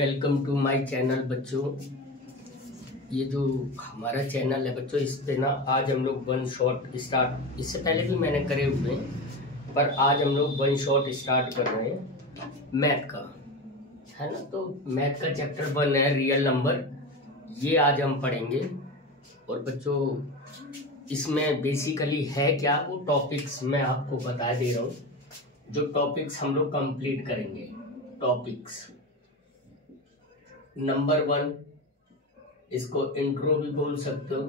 Welcome to my channel बच्चों। ये जो हमारा चैनल है बच्चों, इस पे ना आज हम लोग वन शॉट स्टार्ट, इससे पहले भी मैंने करे हुए हैं, पर आज हम लोग वन शॉट स्टार्ट कर रहे हैं मैथ का, है ना। तो मैथ का चैप्टर 1 है रियल नंबर, ये आज हम पढ़ेंगे। और बच्चों इसमें बेसिकली है क्या, वो टॉपिक्स मैं आपको बता दे रहा हूँ, जो टॉपिक्स हम लोग कंप्लीट करेंगे। टॉपिक्स नंबर 1, इसको इंट्रो भी बोल सकते हो,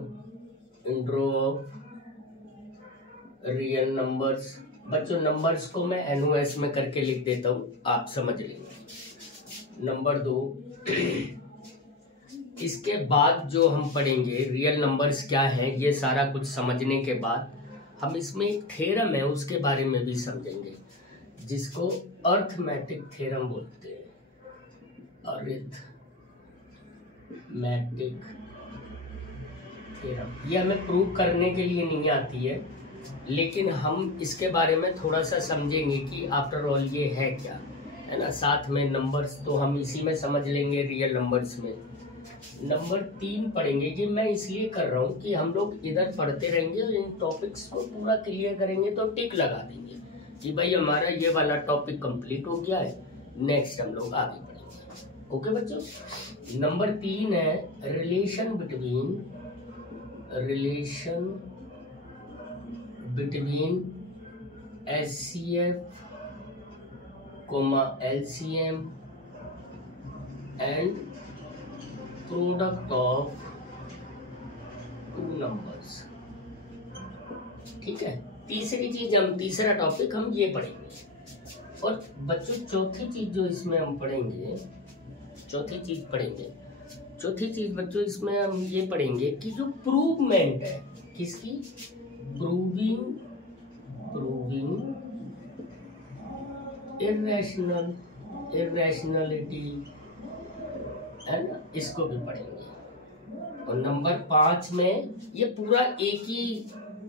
इंट्रो ऑफ रियल नंबर्स। बच्चों नंबर्स को मैं NOS में करके लिख देता हूँ, आप समझ लेंगे। नंबर 2, इसके बाद जो हम पढ़ेंगे रियल नंबर्स क्या है, ये सारा कुछ समझने के बाद हम इसमें एक थ्योरम है उसके बारे में भी समझेंगे, जिसको अर्थमेटिक थ्योरम बोलते हैं। अरिथमेटिक थ्योरम ये हमें प्रूव करने के लिए नहीं आती है, लेकिन हम इसके बारे में थोड़ा सा समझेंगे कि आफ्टर ऑल ये है क्या, है ना। साथ में नंबर्स तो हम इसी में समझ लेंगे, रियल नंबर्स में। नंबर 3 पढ़ेंगे, ये मैं इसलिए कर रहा हूँ कि हम लोग इधर पढ़ते रहेंगे और इन टॉपिक्स को पूरा क्लियर करेंगे तो टिक लगा देंगे कि भाई हमारा ये वाला टॉपिक कंप्लीट हो गया है, नेक्स्ट हम लोग आगे बढ़ेंगे। ओके बच्चों। नंबर 3 है relation between HCF, LCM and product of two numbers. ठीक है, तीसरी चीज तीसरा टॉपिक हम ये पढ़ेंगे। और बच्चों चौथी चीज जो इसमें हम पढ़ेंगे, चौथी चीज बच्चों इसमें हम ये पढ़ेंगे कि जो प्रूवमेंट है, किसकी, प्रूविंग इर्रेशनलिटी, है ना, इसको भी पढ़ेंगे। और नंबर 5 में ये पूरा एक ही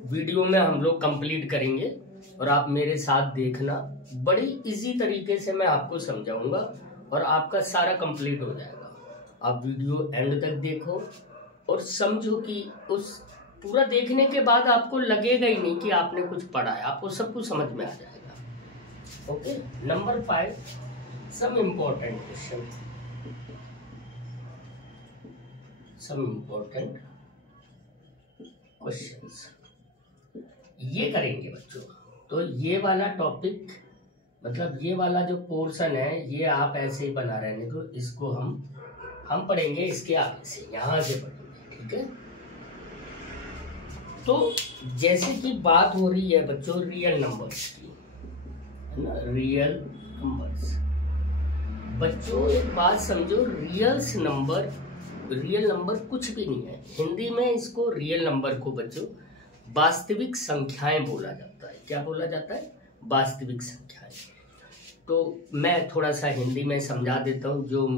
वीडियो में हम लोग कंप्लीट करेंगे और आप मेरे साथ देखना, बड़ी इजी तरीके से मैं आपको समझाऊंगा और आपका सारा कंप्लीट हो जाएगा। आप वीडियो एंड तक देखो और समझो कि उस पूरा देखने के बाद आपको लगेगा ही नहीं कि आपने कुछ पढ़ा है, आपको सब कुछ समझ में आ जाएगा। Okay. Number 5, some important questions ये करेंगे बच्चों। तो ये वाला टॉपिक, मतलब ये वाला जो पोर्शन है, ये आप ऐसे ही बना रहे हैं, तो इसको हम पढ़ेंगे इसके आगे से, यहाँ से पढ़ेंगे। ठीक है। तो जैसे कि बात हो रही है बच्चों रियल नंबर्स की, है ना, रियल नंबर्स। बच्चों एक बात समझो, रियल नंबर कुछ भी नहीं है। हिंदी में इसको रियल नंबर को बच्चों वास्तविक संख्याएं बोला जाता है। क्या बोला जाता है? वास्तविक संख्याएं। तो मैं थोड़ा सा हिंदी में समझा देता हूँ, जो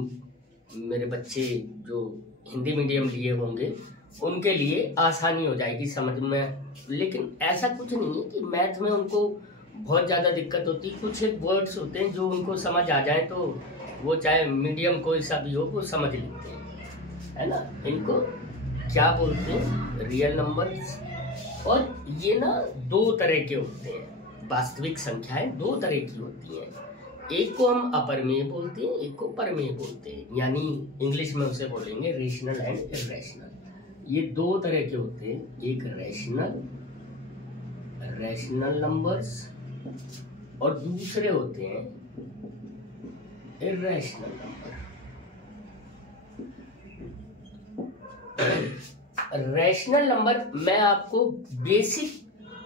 मेरे बच्चे जो हिंदी मीडियम लिए होंगे उनके लिए आसानी हो जाएगी समझ में। लेकिन ऐसा कुछ नहीं है कि मैथ में उनको बहुत ज़्यादा दिक्कत होती है। कुछ एक वर्ड्स होते हैं जो उनको समझ आ जाए तो वो चाहे मीडियम कोई सा भी हो वो समझ लेते हैं, है ना। इनको क्या बोलते हैं? Real numbers. और ये ना 2 तरह के होते हैं, वास्तविक संख्याएं 2 तरह की होती हैं। एक को हम अपरमेय बोलते हैं, एक को परमेय बोलते हैं, यानी इंग्लिश में उसे बोलेंगे रेशनल एंड इर्रेशनल। ये 2 तरह के होते हैं, एक रैशनल नंबर्स और दूसरे होते हैं इर्रेशनल नंबर। रैशनल नंबर मैं आपको बेसिक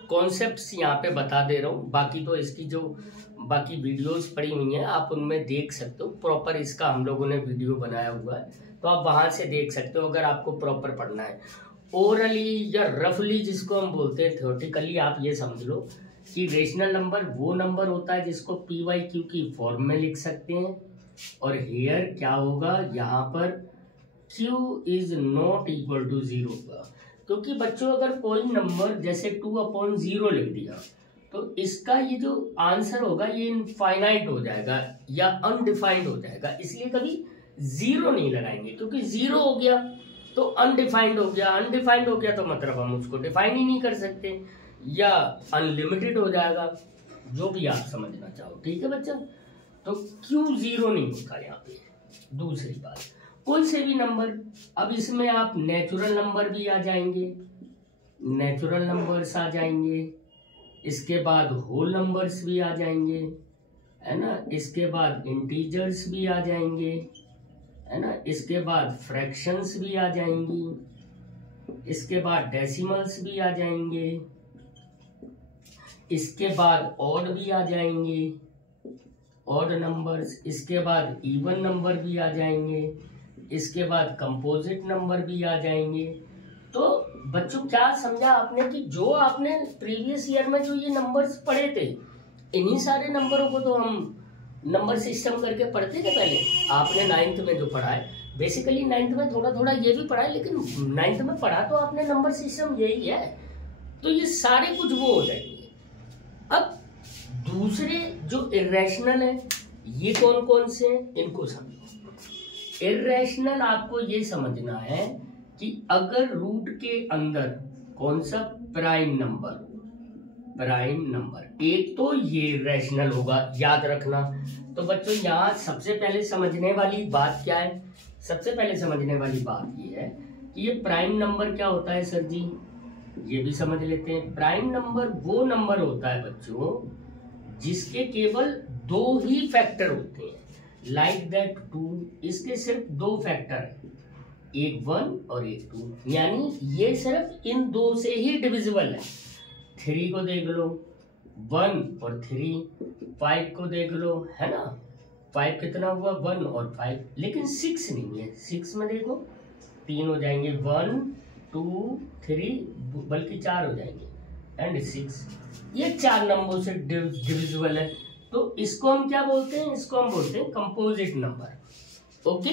कॉन्सेप्ट्स यहाँ पे बता दे रहा हूँ, बाकी तो इसकी जो बाकी वीडियोस पड़ी हुई हैं आप उनमें देख सकते हो। प्रॉपर इसका हम लोगों ने वीडियो बनाया हुआ है, तो आप वहां से देख सकते हो अगर आपको प्रॉपर पढ़ना है। ओरली या रफली जिसको हम बोलते हैं, थ्योरेटिकली आप ये समझ लो कि रेशनल नंबर वो नंबर होता है जिसको PYQ की फॉर्म में लिख सकते हैं। और हियर क्या होगा, यहाँ पर Q is not equal to 0 होगा, क्योंकि बच्चों अगर कोई नंबर जैसे 2/0 लिख दिया तो इसका ये जो आंसर होगा ये इनफाइनाइट हो जाएगा या अनडिफाइंड हो जाएगा, इसलिए कभी जीरो नहीं लगाएंगे, क्योंकि जीरो हो गया तो अनडिफाइंड हो गया, अनडिफाइंड हो गया तो मतलब हम उसको डिफाइन ही नहीं कर सकते, या अनलिमिटेड हो जाएगा, जो भी आप समझना चाहो। ठीक है बच्चा, तो क्यों जीरो नहीं होता यहाँ पे। दूसरी बात, कोई से भी नंबर, अब इसमें आप नेचुरल नंबर भी आ जाएंगे, नेचुरल नंबर्स आ जाएंगे, इसके बाद होल नंबर्स भी आ जाएंगे, है ना, इसके बाद इंटीजर्स भी आ जाएंगे, है ना, इसके बाद फ्रैक्शंस भी आ जाएंगी, इसके बाद डेसिमल्स भी आ जाएंगे, इसके बाद ऑड भी आ जाएंगे, ऑड नंबर्स, इसके बाद इवन नंबर भी आ जाएंगे, इसके बाद कंपोजिट नंबर भी आ जाएंगे। तो बच्चों क्या समझा आपने कि जो आपने प्रीवियस ईयर में जो ये नंबर्स पढ़े थे, इन्हीं सारे नंबरों को तो हम नंबर सिस्टम करके पढ़ते थे पहले। आपने 9th में जो पढ़ा है, बेसिकली 9th में थोड़ा थोड़ा ये भी पढ़ा है, लेकिन 9th में पढ़ा तो आपने नंबर सिस्टम यही है, तो ये सारे कुछ वो हो जाएंगे। अब दूसरे जो इर्रेशनल है, ये कौन कौन से हैं, इनको समझो। इर्रेशनल आपको ये समझना है कि अगर रूट के अंदर कौन सा प्राइम नंबर, प्राइम नंबर एक, तो ये रैशनल होगा, याद रखना। तो बच्चों यहाँ सबसे पहले समझने वाली बात क्या है, सबसे पहले समझने वाली बात ये है कि ये प्राइम नंबर क्या होता है सर जी, ये भी समझ लेते हैं। प्राइम नंबर वो नंबर होता है बच्चों जिसके केवल दो ही फैक्टर होते हैं, लाइक दैट 2, इसके सिर्फ दो फैक्टर है, एक 1 और एक 2, यानी ये सिर्फ इन दो से ही डिविजिबल है। 3 को देख लो, 1 और 3, 5 को देख लो, है ना, 5 कितना हुआ, 1 और 5, लेकिन 6 नहीं है। 6 में देखो 3 हो जाएंगे, 1 2 3, बल्कि 4 हो जाएंगे, एंड 6, ये 4 नंबरों से डिविजिबल है। तो इसको हम क्या बोलते हैं, इसको हम बोलते हैं कंपोजिट नंबर। ओके,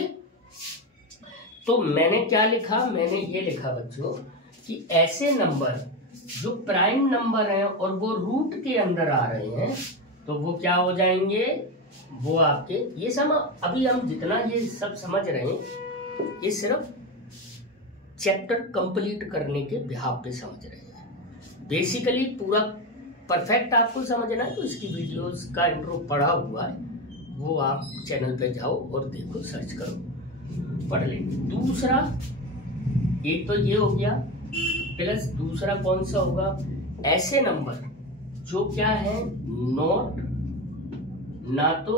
तो मैंने क्या लिखा, मैंने ये लिखा बच्चों कि ऐसे नंबर जो प्राइम नंबर हैं और वो रूट के अंदर आ रहे हैं, तो वो क्या हो जाएंगे, वो आपके, ये सब अभी हम जितना ये सब समझ रहे हैं, ये सिर्फ चैप्टर कंप्लीट करने के बिहाफ पे समझ रहे हैं। बेसिकली पूरा परफेक्ट आपको समझना है तो इसकी वीडियोस का इंट्रो पढ़ा हुआ है, वो आप चैनल पे जाओ और देखो, सर्च करो, पढ़ लेंगे। दूसरा, एक तो ये हो गया, प्लस दूसरा कौन सा होगा, ऐसे नंबर जो क्या है, नॉट, ना तो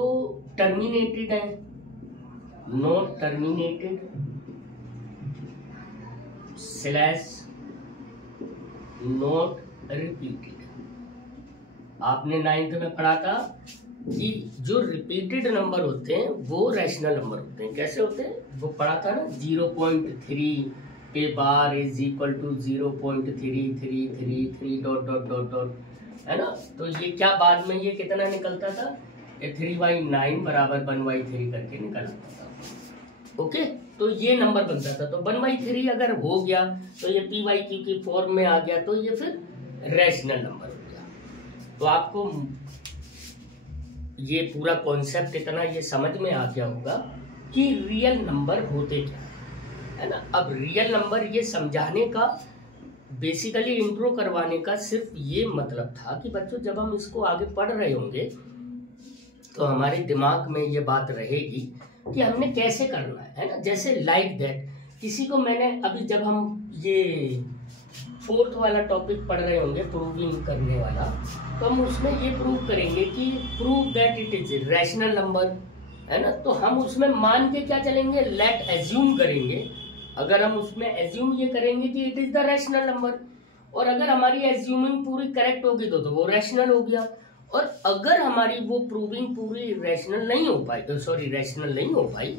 टर्मिनेटेड है, not terminated, slash not repeated. आपने 9th में पढ़ा था कि जो रिपीटेड नंबर होते हैं वो रैशनल नंबर होते हैं। कैसे होते हैं वो पढ़ा था ना, 0.3 पे bar is equal to 0.3333 dot dot dot dot, है ना। तो ये क्या बाद में ये कितना निकलता था, 3/9 बराबर 1/3 करके निकल आता था। ओके, तो ये नंबर बनता था। तो 1/3 अगर हो गया तो ये PYQ की फॉर्म में आ गया, तो ये फिर रैशनल नंबर हो गया। तो आपको ये पूरा कॉन्सेप्ट इतना ये समझ में आ गया होगा कि रियल नंबर होते क्या है ना। अब रियल नंबर ये समझाने का, बेसिकली इंट्रो करवाने का सिर्फ ये मतलब था कि बच्चों जब हम इसको आगे पढ़ रहे होंगे तो हमारे दिमाग में ये बात रहेगी कि हमने कैसे करना है ना। जैसे लाइक दैट, किसी को मैंने अभी जब हम ये 4th वाला टॉपिक पढ़ रहे होंगे, प्रूविंग करने वाला, तो हम उसमें ये प्रूव करेंगे कि prove that it is rational number, है ना। तो हम उसमें मान के क्या चलेंगे, लेट एज्यूम करेंगे। अगर हम उसमें एज्यूम ये करेंगे कि it is the rational number, और अगर हमारी एज्यूमिंग पूरी करेक्ट होगी तो वो रैशनल हो गया। और अगर हमारी वो प्रूविंग पूरी रैशनल नहीं हो पाई, तो सॉरी रैशनल नहीं हो पाई,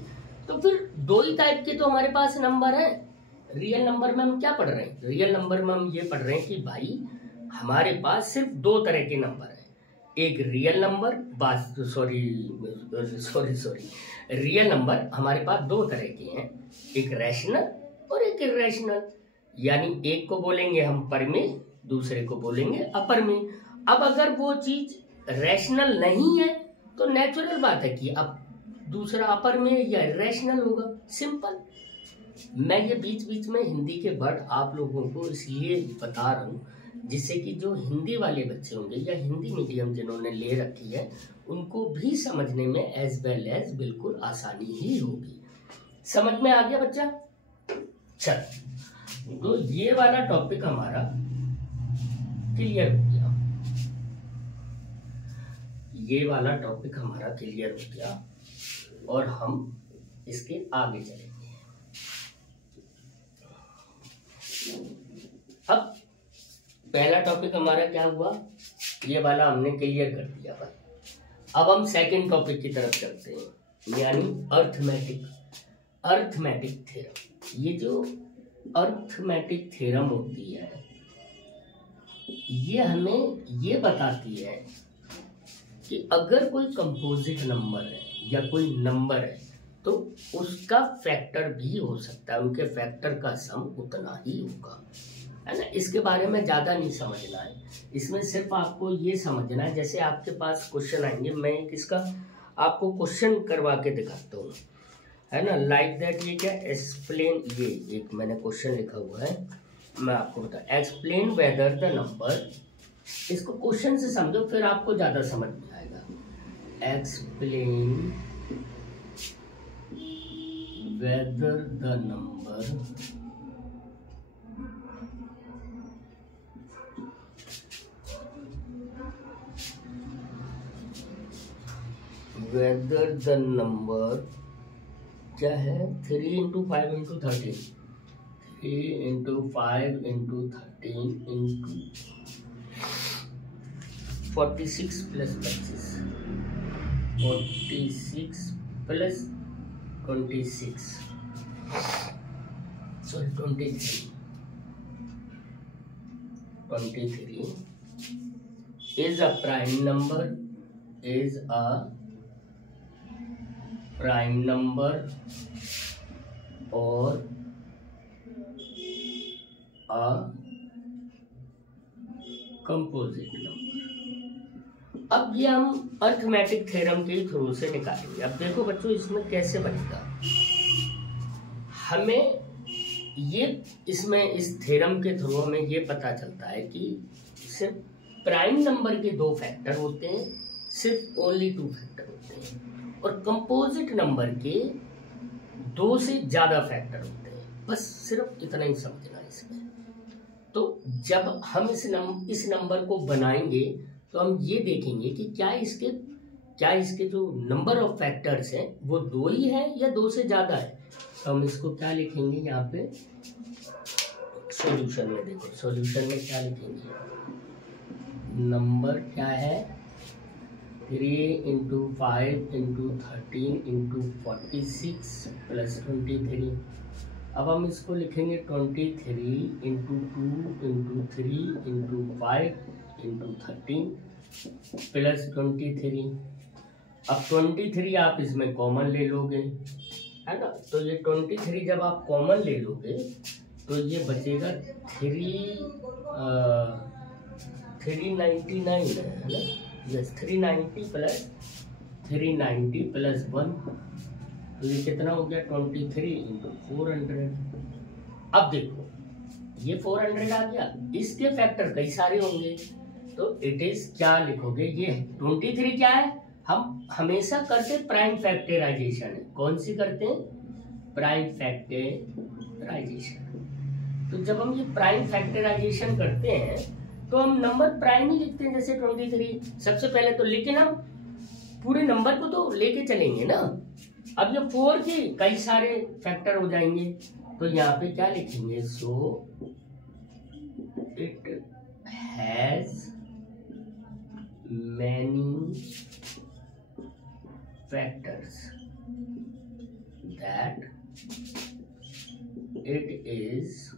तो फिर दो ही टाइप के तो हमारे पास नंबर है। रियल नंबर में हम क्या पढ़ रहे हैं, रियल नंबर में हम ये पढ़ रहे हैं कि भाई हमारे पास सिर्फ दो तरह के नंबर है, एक रियल नंबर, रियल नंबर हमारे पास दो तरह के हैं, एक रैशनल और एक इर्रेशनल। यानी एक को बोलेंगे हम परिमेय, दूसरे को बोलेंगे अपरिमेय। अब अगर वो चीज रैशनल नहीं है तो नेचुरल बात है कि अब दूसरा अपर में या इरेशनल होगा, सिंपल। मैं ये बीच बीच में हिंदी के वर्ड आप लोगों को इसलिए बता रहा हूँ जिससे कि जो हिंदी वाले बच्चे होंगे या हिंदी मीडियम जिन्होंने ले रखी है उनको भी समझने में एज वेल एज बिल्कुल आसानी ही होगी। समझ में आ गया बच्चा? चल, तो ये वाला टॉपिक हमारा क्लियर हो गया, ये वाला टॉपिक हमारा क्लियर हो गया और हम इसके आगे चलेंगे। अब पहला टॉपिक हमारा क्या हुआ, ये वाला हमने क्लियर कर दिया भाई। अब हम सेकंड टॉपिक की तरफ चलते हैं, यानी अर्थमेटिक थ्योरम। ये जो अर्थमेटिक थ्योरम होती है ये हमें ये बताती है कि अगर कोई कंपोजिट नंबर है या कोई नंबर है तो उसका फैक्टर भी हो सकता है, उनके फैक्टर का सम उतना ही होगा, है ना। इसके बारे में ज़्यादा नहीं समझना है, इसमें सिर्फ आपको ये समझना है, जैसे आपके पास क्वेश्चन आएंगे, मैं किसका आपको क्वेश्चन करवा के दिखाता हूँ, है ना। लाइक दैट, ये क्या एक्सप्लेन, ये एक मैंने क्वेश्चन लिखा हुआ है, मैं आपको बता, एक्सप्लेन वेदर द नंबर, इसको क्वेश्चन से समझो फिर आपको ज़्यादा समझ में आएगा। एक्सप्लेन वेदर द नंबर क्या है, 3 into 5 into 13, 3 into 5 into 13 into 46 plus 25, 46 plus 26, sorry 23 is a prime number, is a prime number or a composite number। अब ये हम अर्थमेटिक थ्योरम के थ्रू से निकालेंगे। अब देखो बच्चों इसमें कैसे बनेगा, हमें ये इसमें इस थ्योरम के थ्रू हमें ये पता चलता है कि सिर्फ प्राइम नंबर के 2 फैक्टर होते हैं, सिर्फ ओनली 2 फैक्टर होते हैं, और कंपोजिट नंबर के 2 से ज्यादा फैक्टर होते हैं। बस सिर्फ इतना ही समझना है इसमें। तो जब हम इस नंबर को बनाएंगे तो हम ये देखेंगे कि क्या इसके जो नंबर ऑफ फैक्टर्स हैं वो 2 ही है या 2 से ज्यादा है। तो हम इसको क्या लिखेंगे यहाँ पे सॉल्यूशन में, देखो सॉल्यूशन में क्या लिखेंगे, नंबर क्या है 3 इंटू 5 इंटू 13 इंटू 46 प्लस 23। अब हम इसको लिखेंगे 23 into 2 into 3 into 5 into 13 plus 23। अब 23 आप इसमें कॉमन ले लोगे, है ना। तो ये 23 जब आप कॉमन ले लोगे तो ये बचेगा 399 है ना, यस 390 प्लस 1, तो ये कितना हो गया 23 इंटू 400। अब देखो ये 400 आ गया, इसके फैक्टर कई सारे होंगे, तो इट इज क्या लिखोगे, ये 23 क्या है, हम हमेशा करते प्राइम फैक्टराइजेशन है। कौन सी करते हैं, प्राइम फैक्टराइजेशन। तो जब हम ये प्राइम फैक्टराइजेशन करते हैं तो हम नंबर प्राइम ही लिखते हैं, जैसे 23 सबसे पहले तो, लेकिन हम पूरे नंबर को तो लेके चलेंगे ना। अब ये 4 के कई सारे फैक्टर हो जाएंगे, तो यहाँ पे क्या लिखेंगे, so it has many factors that it is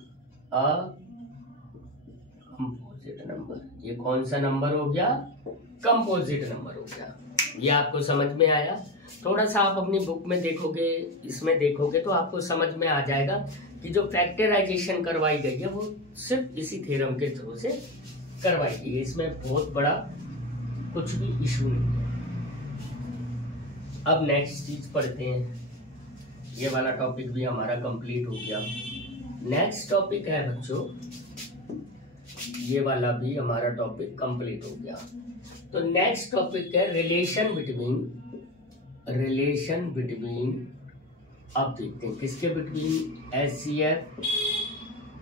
a composite number. ये कौन सा नंबर हो गया, कंपोजिट नंबर हो गया। ये आपको समझ में आया। थोड़ा सा आप अपनी बुक में देखोगे, इसमें देखोगे तो आपको समझ में आ जाएगा कि जो फैक्टराइजेशन करवाई गई है वो सिर्फ इसी थ्योरम के थ्रू से करवाई गई है। इसमें बहुत बड़ा कुछ भी इशू नहीं है। अब नेक्स्ट चीज पढ़ते हैं। ये वाला टॉपिक भी हमारा कंप्लीट हो गया। नेक्स्ट टॉपिक है बच्चों, ये वाला भी हमारा टॉपिक कंप्लीट हो गया। तो नेक्स्ट टॉपिक है रिलेशन बिटवीन, अब देखते हैं किसके between, HCF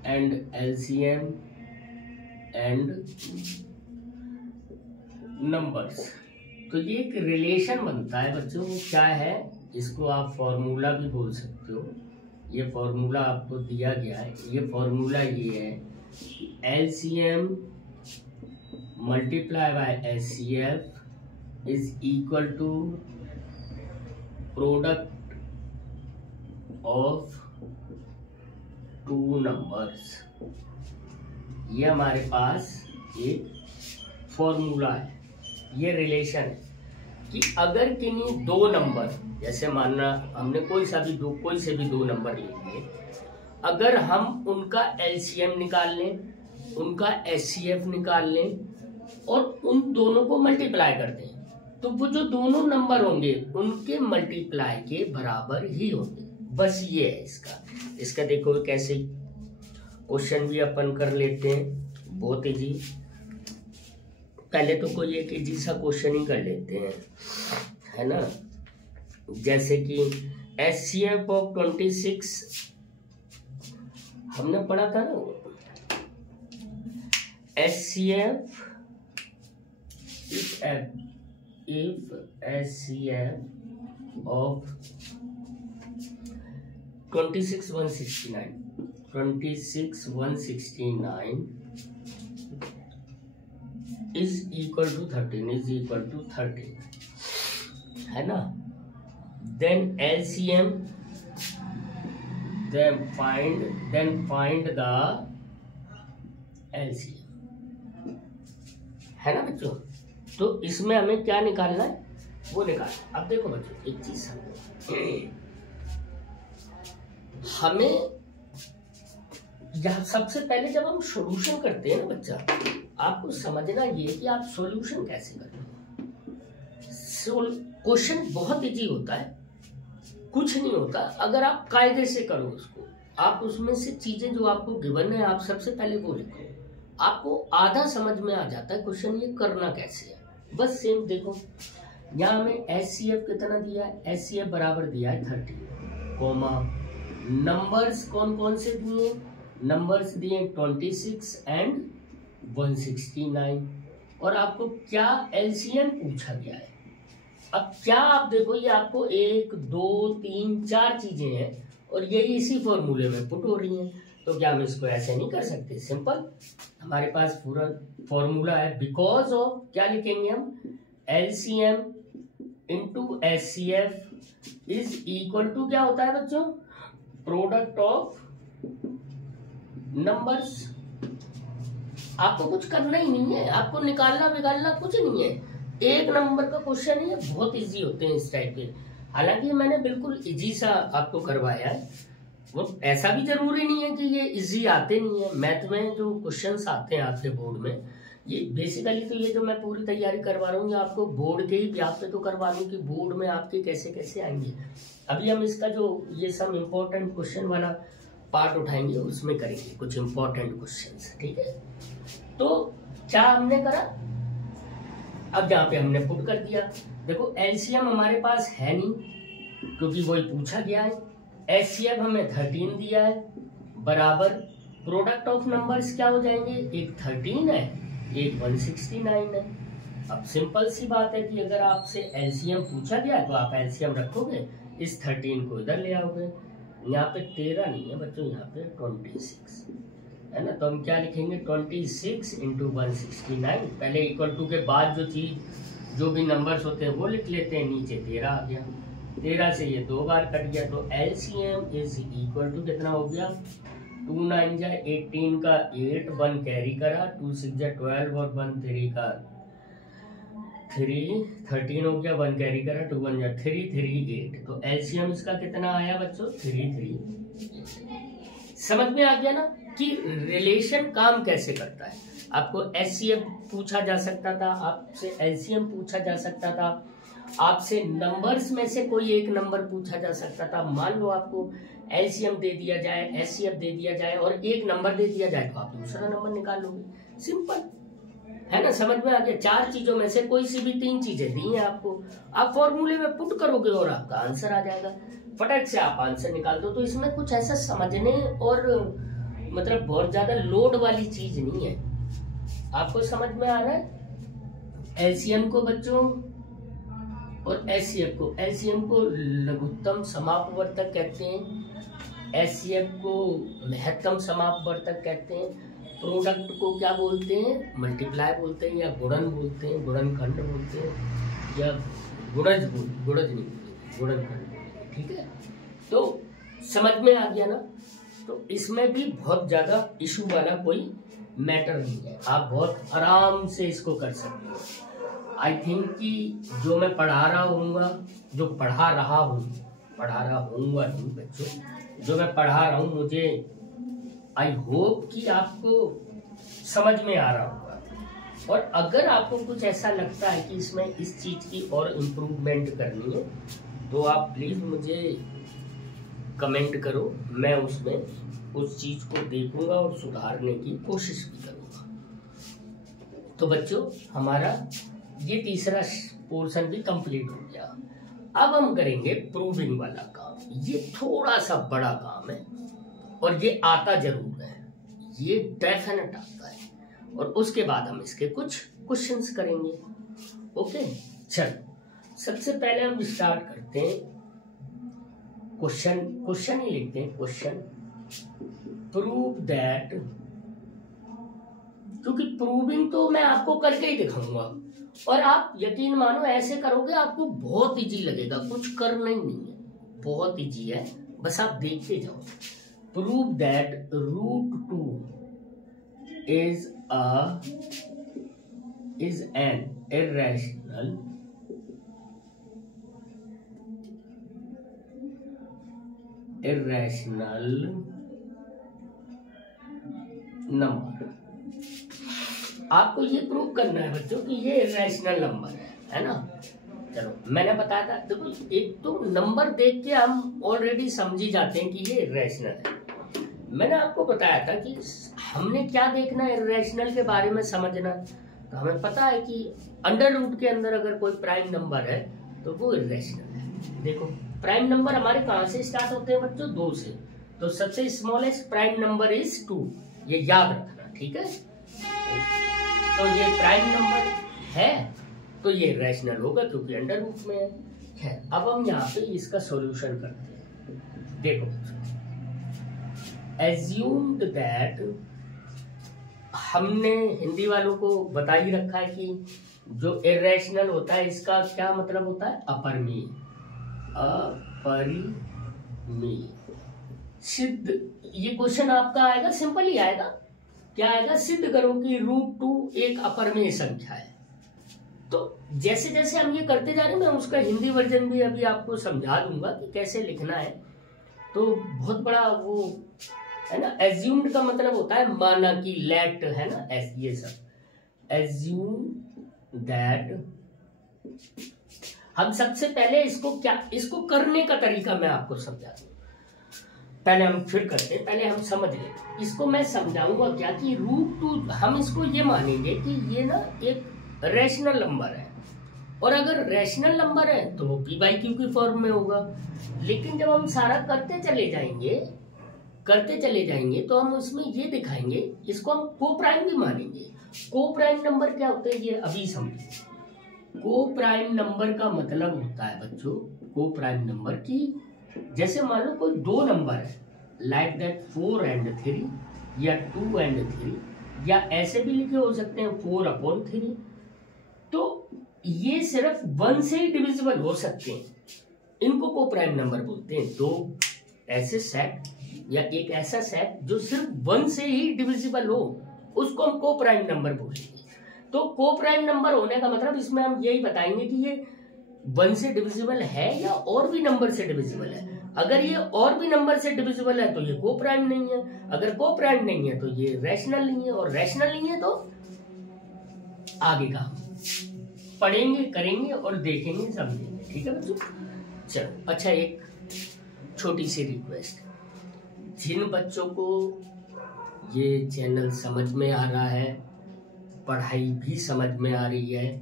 and LCM and numbers. तो ये एक रिलेशन बनता है बच्चों, क्या है, इसको आप फॉर्मूला भी बोल सकते हो। ये फॉर्मूला आपको दिया गया है। ये फॉर्मूला ये है, LCM multiply by HCF is equal to product of two numbers. ये हमारे पास एक फॉर्मूला है, ये रिलेशन है कि अगर किन्हीं दो नंबर, जैसे मानना हमने कोई से भी दो नंबर ले लिए, अगर हम उनका एलसीएम निकाल लें, उनका एचसीएफ निकाल लें और उन दोनों को मल्टीप्लाई कर दें, तो वो जो दोनों नंबर होंगे उनके मल्टीप्लाई के बराबर ही होंगे। बस ये है इसका देखो कैसे क्वेश्चन भी अपन कर लेते हैं, बहुत इजी। पहले तो कोई एक इजी सा क्वेश्चन ही कर लेते हैं, है ना। जैसे कि एचसीएफ ऑफ 26 हमने पढ़ा था ना, HCF if HCF of 26,169 is equal to 13, है ना। then LCM, then find the LCM, है ना बच्चों। तो इसमें हमें क्या निकालना है वो निकालना। अब देखो बच्चों एक चीज हमें सबसे पहले जब हम सॉल्यूशन करते हैं ना बच्चा, आपको समझना ये कि आप सॉल्यूशन कैसे करते हो। क्वेश्चन बहुत इजी होता है, कुछ नहीं होता अगर आप कायदे से करो उसको। आप उसमें से चीजें जो आपको गिवन है आप सबसे पहले वो लिखो, आपको आधा समझ में आ जाता है क्वेश्चन ये करना कैसे है। बस सेम देखो, यहाँ हमें एचसीएफ कितना दिया है, एचसीएफ बराबर दिया है 30, कोमा नंबर्स कौन कौन से दिए, नंबर्स दिए 26 एंड 169, और आपको क्या एलसीएम पूछा गया है। अब क्या आप देखो, ये आपको 1 2 3 4 चीजें हैं और यही इसी फॉर्मूले में पुट हो रही हैं। तो क्या हम इसको ऐसे नहीं कर सकते, सिंपल हमारे पास पूरा फॉर्मूला है। बिकॉज ऑफ क्या लिखेंगे हम, LCM into HCF is equal to क्या होता है बच्चों, प्रोडक्ट ऑफ नंबर्स। आपको कुछ करना ही नहीं है, आपको निकालना कुछ नहीं है। एक नंबर का क्वेश्चन है, बहुत इजी होते हैं इस टाइप के। हालांकि मैंने बिल्कुल इजी सा आपको करवाया है, वो ऐसा भी जरूरी नहीं है कि ये इजी आते नहीं है। मैथ में जो क्वेश्चंस आते हैं आपके बोर्ड में, ये बेसिकली तो ये जो मैं पूरी तैयारी करवा रहा हूँ ये आपको बोर्ड के ही ब्याह पे तो करवा लूँ कि बोर्ड में आपके कैसे कैसे आएंगे। अभी हम इसका जो ये सब इम्पोर्टेंट क्वेश्चन वाला पार्ट उठाएंगे उसमें करेंगे कुछ इम्पोर्टेंट क्वेश्चंस, ठीक है। तो क्या हमने करा, अब यहाँ पे हमने पुट कर दिया। देखो एलसीएम हमारे पास है नहीं क्योंकि वही पूछा गया है, एचसीएफ हमें 13 दिया है, बराबर प्रोडक्ट ऑफ नंबर्स क्या हो जाएंगे, एक 13 है एक 169 है। अब सिंपल सी बात है कि अगर आपसे एलसीएम पूछा गया तो आप एलसीएम रखोगे, इस 13 को इधर ले आओगे। यहाँ पे 13 नहीं है बच्चों, यहाँ पे 26 है ना। तो हम क्या लिखेंगे, 26 इंटू 169, पहले इक्वल टू के बाद जो भी नंबर्स होते हैं वो लिख लेते हैं, नीचे 13 आ गया, 13 से ये 2 बार कट गया। तो एलसीएम इज इक्वल टू कितना हो गया, 2 9 जा 18 का 8, 1 कैरी करा, 2 6 जा 12 और 1 3 का 3, 13 हो गया, 1 कैरी करा, 2 1 जा 3 3 8। तो एलसीएम इसका कितना आया बच्चों, 3 3। समझ में आ गया ना कि रिलेशन काम कैसे करता है। आपको एचसीएफ पूछा जा सकता था, आपसे एलसीएम पूछा जा सकता था, आपसे नंबर्स में से कोई एक नंबर पूछा जा सकता था। मान लो आपको एलसीएम दे दिया जाए, एचसीएफ दे दिया जाए और एक नंबर दे दिया जाए तो आप दूसरा नंबर निकाल लोगे। सिंपल है ना, समझ में आ गया। 4 चीजों में से कोई सी भी 3 चीजें दी हैं आपको, आप फॉर्मूले में पुट करोगे और आपका आंसर आ जाएगा, फटाक से आप आंसर निकाल दो। तो इसमें कुछ ऐसा समझने और मतलब बहुत ज्यादा लोड वाली चीज नहीं है। आपको समझ में आ रहा है। एलसीएम को बच्चों और एचसीएफ को, एलसीएम को लघुत्तम समापवर्तक कहते हैं, एचसीएफ को महत्तम समापवर्तक कहते हैं, प्रोडक्ट को क्या बोलते हैं, मल्टीप्लाई बोलते हैं या गुणन बोलते हैं, गुणनखंड बोलते हैं या गुणज नहीं गुणनखंड। ठीक है, तो समझ में आ गया ना। तो इसमें भी बहुत ज्यादा इशू वाला कोई मैटर नहीं है, आप बहुत आराम से इसको कर सकते हो। आई थिंक कि जो मैं पढ़ा रहा हूँगा, जो पढ़ा रहा हूँगा नहीं बच्चों, जो मैं पढ़ा रहा हूँ, मुझे आई होप कि आपको समझ में आ रहा होगा। और अगर आपको कुछ ऐसा लगता है कि इसमें इस चीज की और इम्प्रूवमेंट करनी है तो आप प्लीज मुझे कमेंट करो, मैं उसमें उस चीज को देखूंगा और सुधारने की कोशिश भी करूंगा। तो बच्चों हमारा ये तीसरा पोर्शन भी कंप्लीट हो गया। अब हम करेंगे प्रूविंग वाला काम। ये थोड़ा सा बड़ा काम है और ये आता जरूर है, ये डेफिनेट आता है। और उसके बाद हम इसके कुछ क्वेश्चंस करेंगे। ओके, चलो सबसे पहले हम स्टार्ट करते हैं। क्वेश्चन ही लिखते हैं, क्वेश्चन प्रूव दैट, क्योंकि प्रूविंग तो मैं आपको करके ही दिखाऊंगा और आप यकीन मानो ऐसे करोगे आपको बहुत इजी लगेगा, कुछ करना ही नहीं है, बहुत इजी है, बस आप देखते जाओ। Prove that √2 is an irrational number. आपको ये प्रूव करना है बच्चों कि ये इरेशनल नंबर है ना। चलो मैंने बताया था, देखो एक तो नंबर देख के हम ऑलरेडी समझ ही जाते हैं कि ये इरेशनल है। मैंने आपको बताया था कि हमने क्या देखना है इरेशनल के बारे में समझना, तो हमें पता है कि अंडर रूट के अंदर अगर कोई प्राइम नंबर है तो वो इरेशनल है। देखो प्राइम नंबर हमारे कहाँ से स्टार्ट होते हैं बच्चों, 2 से। तो सबसे स्मॉलेस्ट प्राइम नंबर इज 2, ये याद रखना, ठीक है। तो ये प्राइम नंबर है तो ये रैशनल होगा क्योंकि अंडर रूट में है। अब हम यहाँ पे इसका सॉल्यूशन करते हैं। देखो एज्यूम्ड दैट, हमने हिंदी वालों को बता ही रखा है कि जो इरेशनल होता है इसका क्या मतलब होता है, अपरिमेय। सिद्ध, ये क्वेश्चन आपका आएगा, सिंपल ही आएगा। क्या आएगा, सिद्ध करो कि √2 एक अपरिमेय संख्या है। तो जैसे जैसे हम ये करते जा रहे हैं मैं उसका हिंदी वर्जन भी अभी आपको समझा दूंगा कि कैसे लिखना है। तो बहुत बड़ा वो है ना, एज्यूम्ड का मतलब होता है माना कि, लेट है ना, ये सब एज्यूम दैट। हम सबसे पहले इसको करने का तरीका मैं आपको समझा दूं। पहले हम फिर करते हैं, पहले हम समझ लें इसको। मैं समझाऊंगा क्या कि √2 हम इसको ये मानेंगे कि ये ना एक रैशनल नंबर है, और अगर रैशनल नंबर है तो वो p/q की फॉर्म में होगा। लेकिन जब हम सारा करते चले जाएंगे तो हम उसमें ये दिखाएंगे, इसको हम को प्राइम भी मानेंगे। को प्राइम नंबर क्या होते हैं ये अभी समझो। को प्राइम नंबर का मतलब होता है बच्चों, को प्राइम नंबर की, जैसे मान लो कोई 2 नंबर है, लाइक दैट 4 and 3 या 2 and 3, या ऐसे भी लिखे हो सकते हैं 4/3। तो ये सिर्फ 1 से ही डिविजिबल हो सकते हैं, इनको को प्राइम नंबर बोलते हैं। 2 ऐसे सेट या एक ऐसा सेट जो सिर्फ 1 से ही डिविजिबल हो, उसको हम को प्राइम नंबर बोलेंगे। तो को प्राइम नंबर होने का मतलब इसमें हम यही बताएंगे कि ये 1 से डिविजिबल है या और भी नंबर से डिविजिबल है। अगर ये और भी नंबर से डिविजिबल है तो ये को प्राइम नहीं है, अगर को प्राइम नहीं है तो ये रैशनल नहीं है, और रैशनल नहीं है तो आगे का पढ़ेंगे, करेंगे और देखेंगे, समझेंगे। ठीक है बच्चों, चलो। अच्छा, एक छोटी सी रिक्वेस्ट, जिन बच्चों को ये चैनल समझ में आ रहा है, पढ़ाई भी समझ में आ रही है,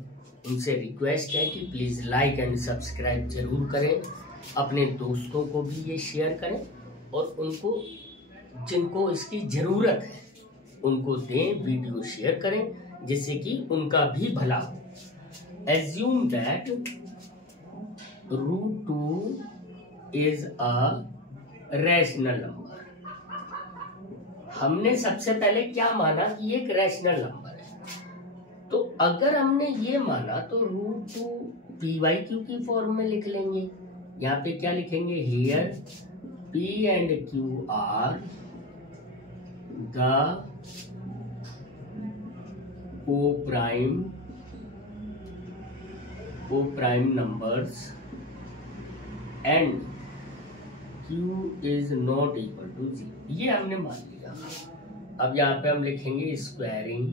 उनसे रिक्वेस्ट है कि प्लीज़ लाइक एंड सब्सक्राइब जरूर करें, अपने दोस्तों को भी ये शेयर करें और उनको जिनको इसकी ज़रूरत है उनको दें, वीडियो शेयर करें, जिससे कि उनका भी भला हो। Assume that √2 is a rational number। हमने सबसे पहले क्या माना कि एक रैशनल नंबर है, तो अगर हमने ये माना तो √2 p/q की फॉर्म में लिख लेंगे। यहाँ पे क्या लिखेंगे, here p and q are the co-prime numbers and q is not equal to 0। ये हमने मान लिया। अब यहाँ पे हम लिखेंगे स्क्वायरिंग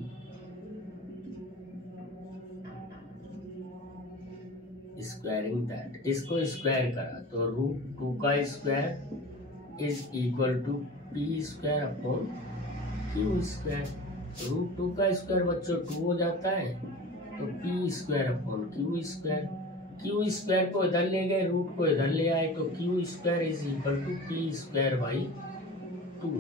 दैट, इसको स्क्वायर करा तो √2 का square is equal to p square upon q square. √2 का स्क्वायर बच्चों 2 हो जाता है, तो p square upon q square. q square को इधर ले गए, रूट को इधर ले आए, तो q square is equal to p square by 2।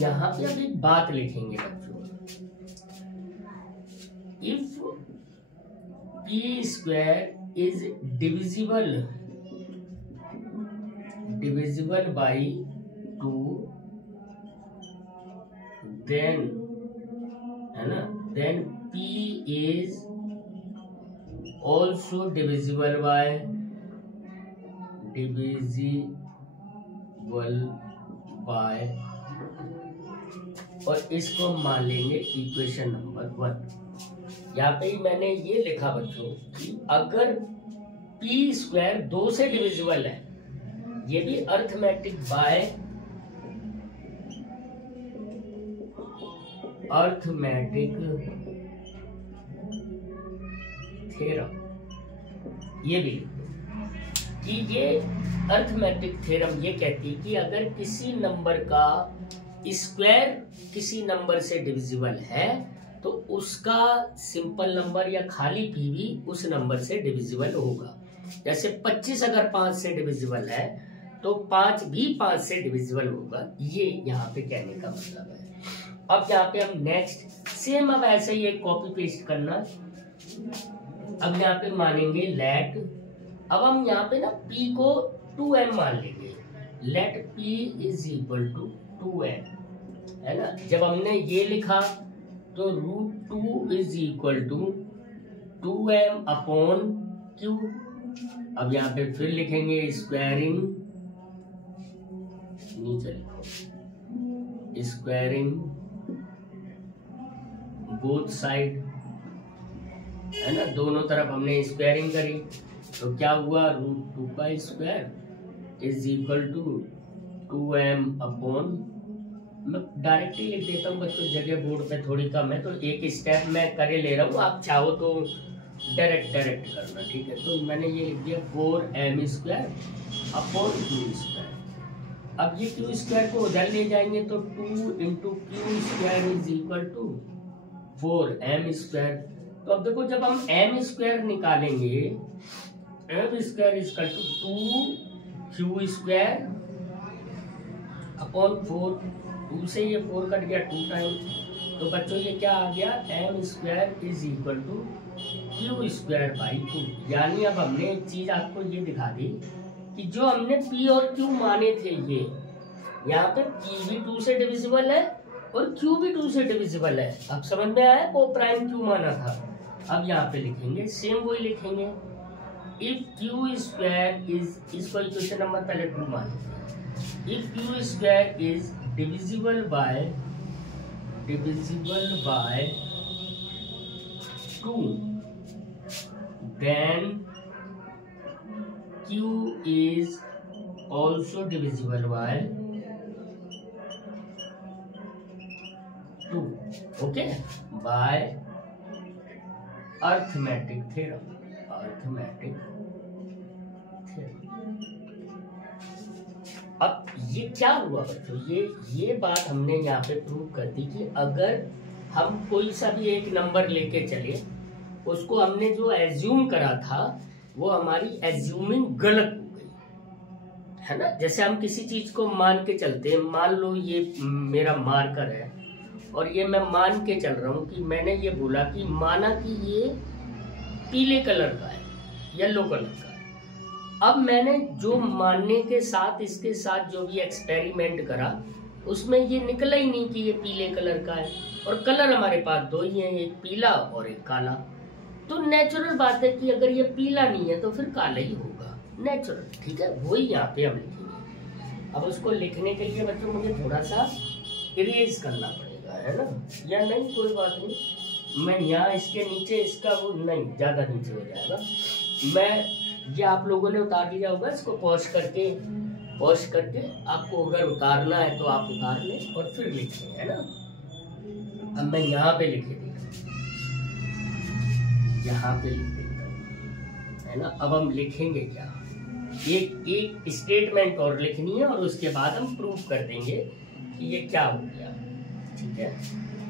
यहाँ पे अब एक बात लिखेंगे बच्चों, if p square is divisible by 2, then, है ना, then p is also divisible by और इसको मान लेंगे इक्वेशन नंबर 1। यहाँ पे ही मैंने ये लिखा बच्चों कि अगर p स्क्वायर 2 से डिविजिबल है, ये भी अर्थमेटिक थ्योरम, ये भी कि ये अर्थमेटिक थ्योरम ये कहती है कि अगर किसी नंबर का स्क्वायर किसी नंबर से डिविजिबल है तो उसका सिंपल नंबर या खाली p भी उस नंबर से डिविजिबल होगा। जैसे 25 अगर 5 से डिविजिबल है तो 5 भी 5 से डिविजिबल होगा, ये यहाँ पे कहने का मतलब है। अब यहाँ पे हम नेक्स्ट सेम अब ऐसे ही एक कॉपी पेस्ट करना। अब यहाँ पे मानेंगे लेट, अब हम यहाँ पे ना p को 2m मान लेंगे, let p is equal to 2m, है ना। जब हमने ये लिखा तो √2 is equal to 2m upon q। अब यहाँ पे फिर लिखेंगे स्क्वायरिंग, नीचे लिखो स्क्वायरिंग बोथ साइड, है ना, दोनों तरफ हमने स्क्वायरिंग करी तो क्या हुआ, √2 का square is equal to 2m upon, मैं डायरेक्टली लिख देता हूँ बच्चों, जगह बोर्ड पे थोड़ी कम है तो एक स्टेप मैं करे ले रहा हूँ, आप चाहो तो डायरेक्ट करना, ठीक है। तो मैंने ये लिख दिया 4m square upon q square. अब ये q स्क्वायर को उधर ले जाएंगे तो 2 into q square is equal to 4m square. तो अब देखो जब हम m स्क्वायर निकालेंगे, m square is equal to 2q square upon 4, 2 से ये 4 कट गया 2 टाइम, तो बच्चों ये क्या आ गया, m square is equal to q square by 2। यानी अब हमने एक चीज आपको ये दिखा दी कि जो हमने p और q माने थे, ये यहाँ पे p भी 2 से डिविजिबल है और q भी 2 से डिविजिबल है। अब समझ में आया, को प्राइम q माना था। अब यहाँ पे लिखेंगे सेम वही लिखेंगे, इफ q स्क्वायर इज, इसको इक्वेशन नंबर पहले 2 मान, if q square is divisible by 2, then q is also divisible by 2। Okay, by arithmetic theorem, arithmetic theorem. अब ये क्या हुआ बच्चों, ये बात हमने यहाँ पे प्रूव कर दी कि अगर हम कोई सा भी एक नंबर लेके चले, उसको हमने जो एज्यूम करा था वो हमारी एज्यूमिंग गलत हो गई, है ना। जैसे हम किसी चीज को मान के चलते हैं, मान लो ये मेरा मार्कर है और ये मैं मान के चल रहा हूं कि मैंने ये बोला कि माना कि ये पीले कलर का है, येलो कलर का है। अब मैंने जो मानने के साथ इसके साथ जो भी एक्सपेरिमेंट करा उसमें ये निकला ही नहीं कि ये पीले कलर का है, और कलर हमारे पास दो ही हैं, एक पीला और एक काला। तो नेचुरल बात है कि अगर ये पीला नहीं है तो फिर काला ही होगा, नेचुरल, ठीक है। वही यहाँ पे हम लिखेंगे। अब उसको लिखने के लिए बच्चों मुझे थोड़ा सा इरेज करना पड़ेगा, है ना, या नहीं कोई बात नहीं, मैं यहाँ इसके नीचे इसका वो नहीं ज्यादा नीचे हो जाएगा, मैं ये आप लोगों ने उतार लिया होगा, इसको पॉज करके आपको अगर उतारना है तो आप उतार लें और फिर लिखें, है ना। अब मैं यहाँ पे लिखे देता हूँ, यहाँ पे लिख देता हूँ, है ना। अब हम लिखेंगे क्या, एक स्टेटमेंट और लिखनी है और उसके बाद हम प्रूव कर देंगे कि ये क्या हो गया, ठीक है।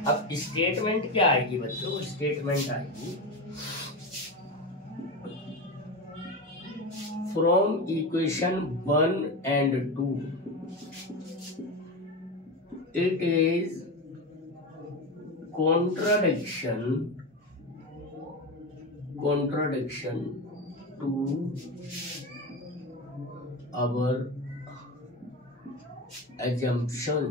अब स्टेटमेंट क्या आएगी बच्चों, स्टेटमेंट आएगी from equation 1 and 2 it is contradiction to our assumption।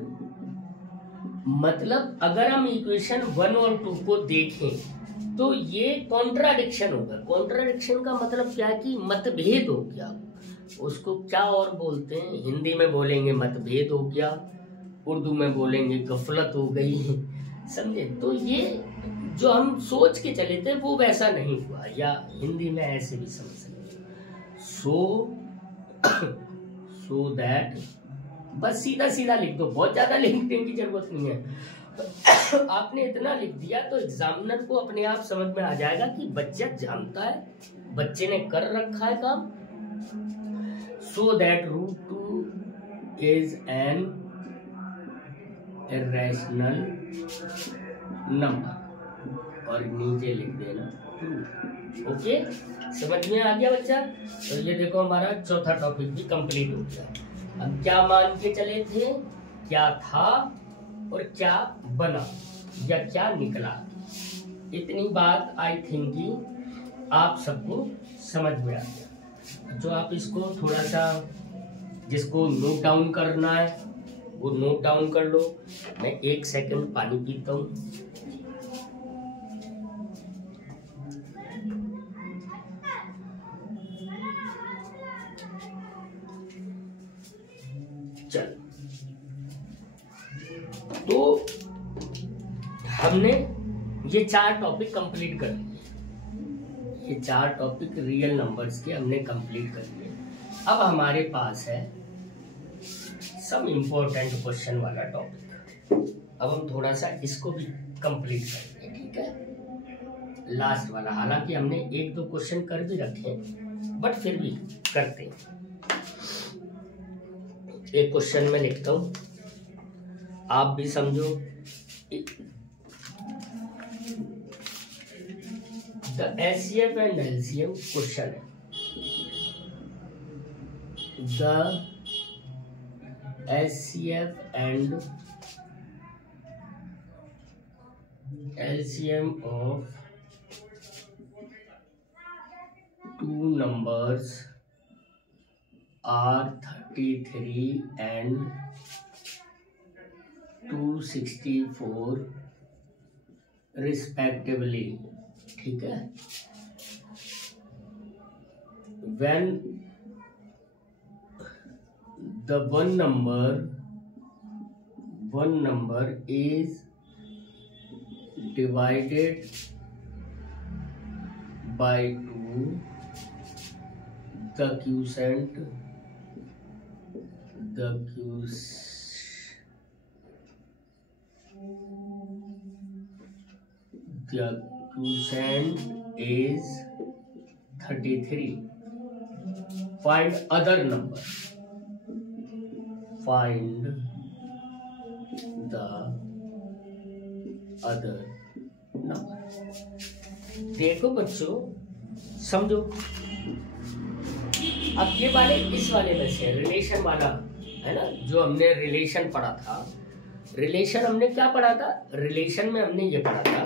मतलब अगर हम इक्वेशन 1 और 2 को देखें तो ये कॉन्ट्राडिक्शन होगा। कॉन्ट्राडिक्शन का मतलब क्या है कि मतभेद हो गया, उसको क्या और बोलते हैं, हिंदी में बोलेंगे मतभेद हो गया, उर्दू में बोलेंगे गफलत हो गई, समझे। तो ये जो हम सोच के चले थे वो वैसा नहीं हुआ, या हिंदी में ऐसे भी समझ सकते। सो दैट, बस सीधा सीधा लिख दो, बहुत ज्यादा लिखने की जरूरत नहीं है। आपने इतना लिख दिया तो एग्जामिनर को अपने आप समझ में आ जाएगा कि बच्चा जानता है, बच्चे ने कर रखा है काम। So that √2 is an irrational number, और नीचे लिख देना 2। ओके, समझ में आ गया बच्चा। तो ये देखो हमारा चौथा टॉपिक भी कंप्लीट हो गया। अब क्या मान के चले थे, क्या था और क्या बना या क्या निकला, इतनी बात आई थिंक कि आप सबको समझ में आ गया। जो आप इसको थोड़ा सा, जिसको नोट डाउन करना है वो नोट डाउन कर लो। मैं 1 सेकंड पानी पीता हूँ। चल, तो हमने ये 4 टॉपिक कंप्लीट कर लिए, ये 4 टॉपिक रियल नंबर्स के हमने कंप्लीट कर लिए। अब हमारे पास है सब इम्पोर्टेंट क्वेश्चन वाला टॉपिक। अब हम थोड़ा सा इसको भी कंप्लीट करेंगे, ठीक है, लास्ट वाला। हालांकि हमने 1-2 क्वेश्चन कर भी रखे बट फिर भी करते हैं। एक क्वेश्चन में लिखता हूं, आप भी समझो। The HCF and LCM question है। The HCF and LCM of 2 numbers are 33 and 264 respectively, ठीक है। When the one number is divided by 2, the quotient क्या quotient is 33। Find other number, find the other number. देखो बच्चों, समझो, अब ये वाले इस वाले में से रिलेशन वाला है ना, जो हमने रिलेशन पढ़ा था। रिलेशन हमने क्या पढ़ा था? रिलेशन में हमने ये पढ़ा था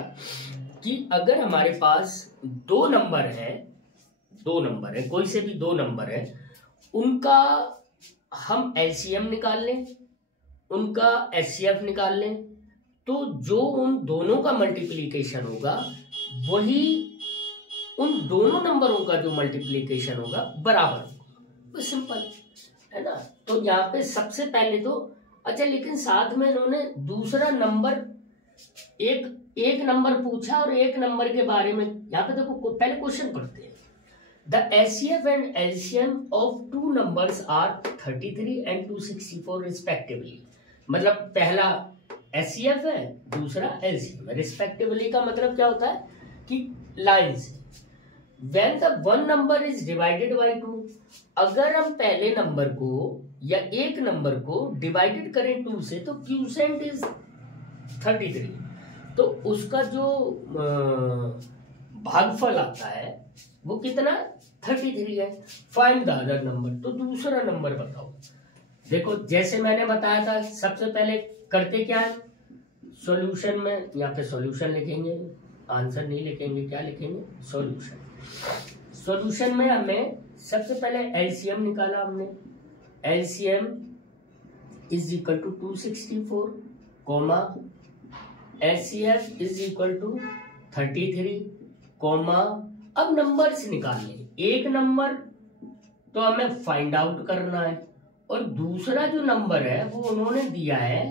कि अगर हमारे पास दो नंबर है, कोई से भी दो नंबर है, उनका हम एलसीएम निकाल लें, उनका एचसीएफ निकाल लें, तो जो उन दोनों का मल्टीप्लिकेशन होगा वही उन दोनों नंबरों का जो मल्टीप्लिकेशन होगा बराबर होगा। तो सिंपल है ना। तो यहाँ पे सबसे पहले तो अच्छा, लेकिन साथ में इन्होंने दूसरा नंबर, एक नंबर पूछा और एक नंबर के बारे में। यहाँ पे देखो, पहले क्वेश्चन पढ़ते हैं। The HCF and LCM of two numbers are 33 and 264 respectively. मतलब पहला एचसीएफ है, दूसरा एलसीएम है। रिस्पेक्टिवली का मतलब क्या होता है कि लाइन से। When the one number is divided by 2, अगर हम पहले नंबर को या एक नंबर को डिवाइडेड करें 2 से, तो क्यूसेंट इज 33। तो उसका जो भागफल आता है वो कितना? 33 है। फाइंड द अदर नंबर, तो दूसरा नंबर बताओ। देखो, जैसे मैंने बताया था, सबसे पहले करते क्या है, सॉल्यूशन में यहाँ पे सॉल्यूशन लिखेंगे, आंसर नहीं लिखेंगे, क्या लिखेंगे? सॉल्यूशन। सॉल्यूशन में हमें सबसे पहले एलसीएम निकाला हमने। LCM is equal to 264 comma HCF is equal to 33 comma. अब नंबर्स निकालने, एक नंबर तो हमें फाइंड आउट करना है और दूसरा जो नंबर है वो उन्होंने दिया है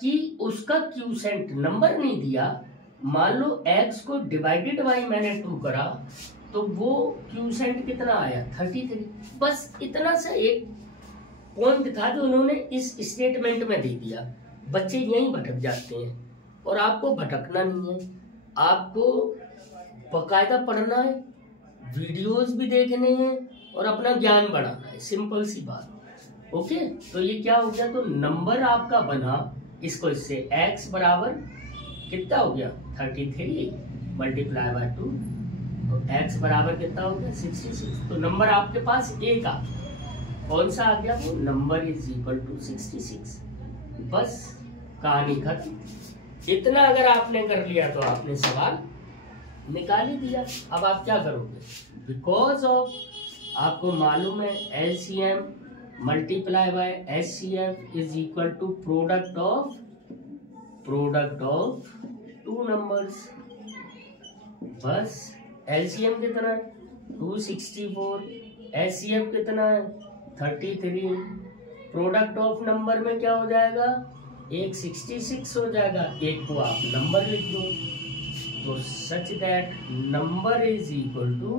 कि उसका क्यूसेंट, नंबर नहीं दिया। मान लो x को डिवाइडेड बाई मैंने 2 करा तो वो क्यूसेंट कितना आया? 33। बस इतना सा एक पॉइंट था जो उन्होंने इस स्टेटमेंट में दे दिया। बच्चे यहीं भटक जाते हैं और आपको भटकना नहीं है, आपको बकायदा पढ़ना है, वीडियोस भी देखने हैं और अपना ज्ञान बढ़ाना है। सिंपल सी बात। ओके, तो ये क्या हो गया? तो नंबर आपका बना, इसको इससे x बराबर कितना हो गया? 33 मल्टीप्लाई बाय 2, तो x बराबर कितना हो गया? 66। तो नंबर आपके पास एक आ गया। कौन सा आ गया? वो नंबर इज इक्वल टू 66। बस कहानी खत्म। इतना अगर आपने कर लिया तो आपने सवाल निकाल ही दिया। अब आप क्या करोगे? बिकॉज ऑफ आपको मालूम है LCM multiply by HCF is equal to product of two numbers. बस एलसीएम कितना है? 264, एचसीएफ कितना है? 33। प्रोडक्ट ऑफ नंबर में क्या हो जाएगा? एक 66 हो जाएगा, एक को आप नंबर लिख दो। तो such that number is equal to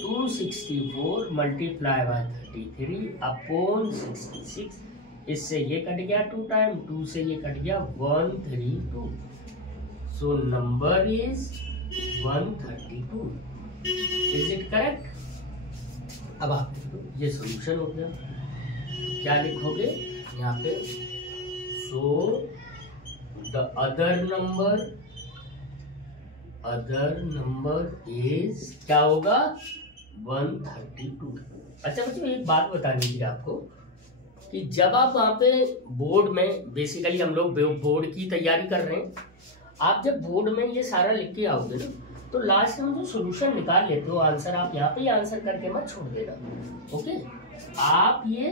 264 multiply by 33 upon 66। इससे ये कट गया 2 टाइम, 2 से ये कट गया 132। So number is 132। Is it correct? अब आप लिख दो, ये सॉल्यूशन हो गया। क्या लिखोगे यहाँ पे? So the other number is क्या होगा? 132। अच्छा बच्चों, एक बात बतानी थी आपको कि जब आप वहाँ पे बोर्ड में, बेसिकली हम लोग बोर्ड की तैयारी कर रहे हैं, आप जब बोर्ड में ये सारा लिख के आओगे ना, तो लास्ट में जो सोल्यूशन निकाल लेते हो, आंसर आप यहाँ पे ही आंसर करके मत छोड़ देना। ओके, आप ये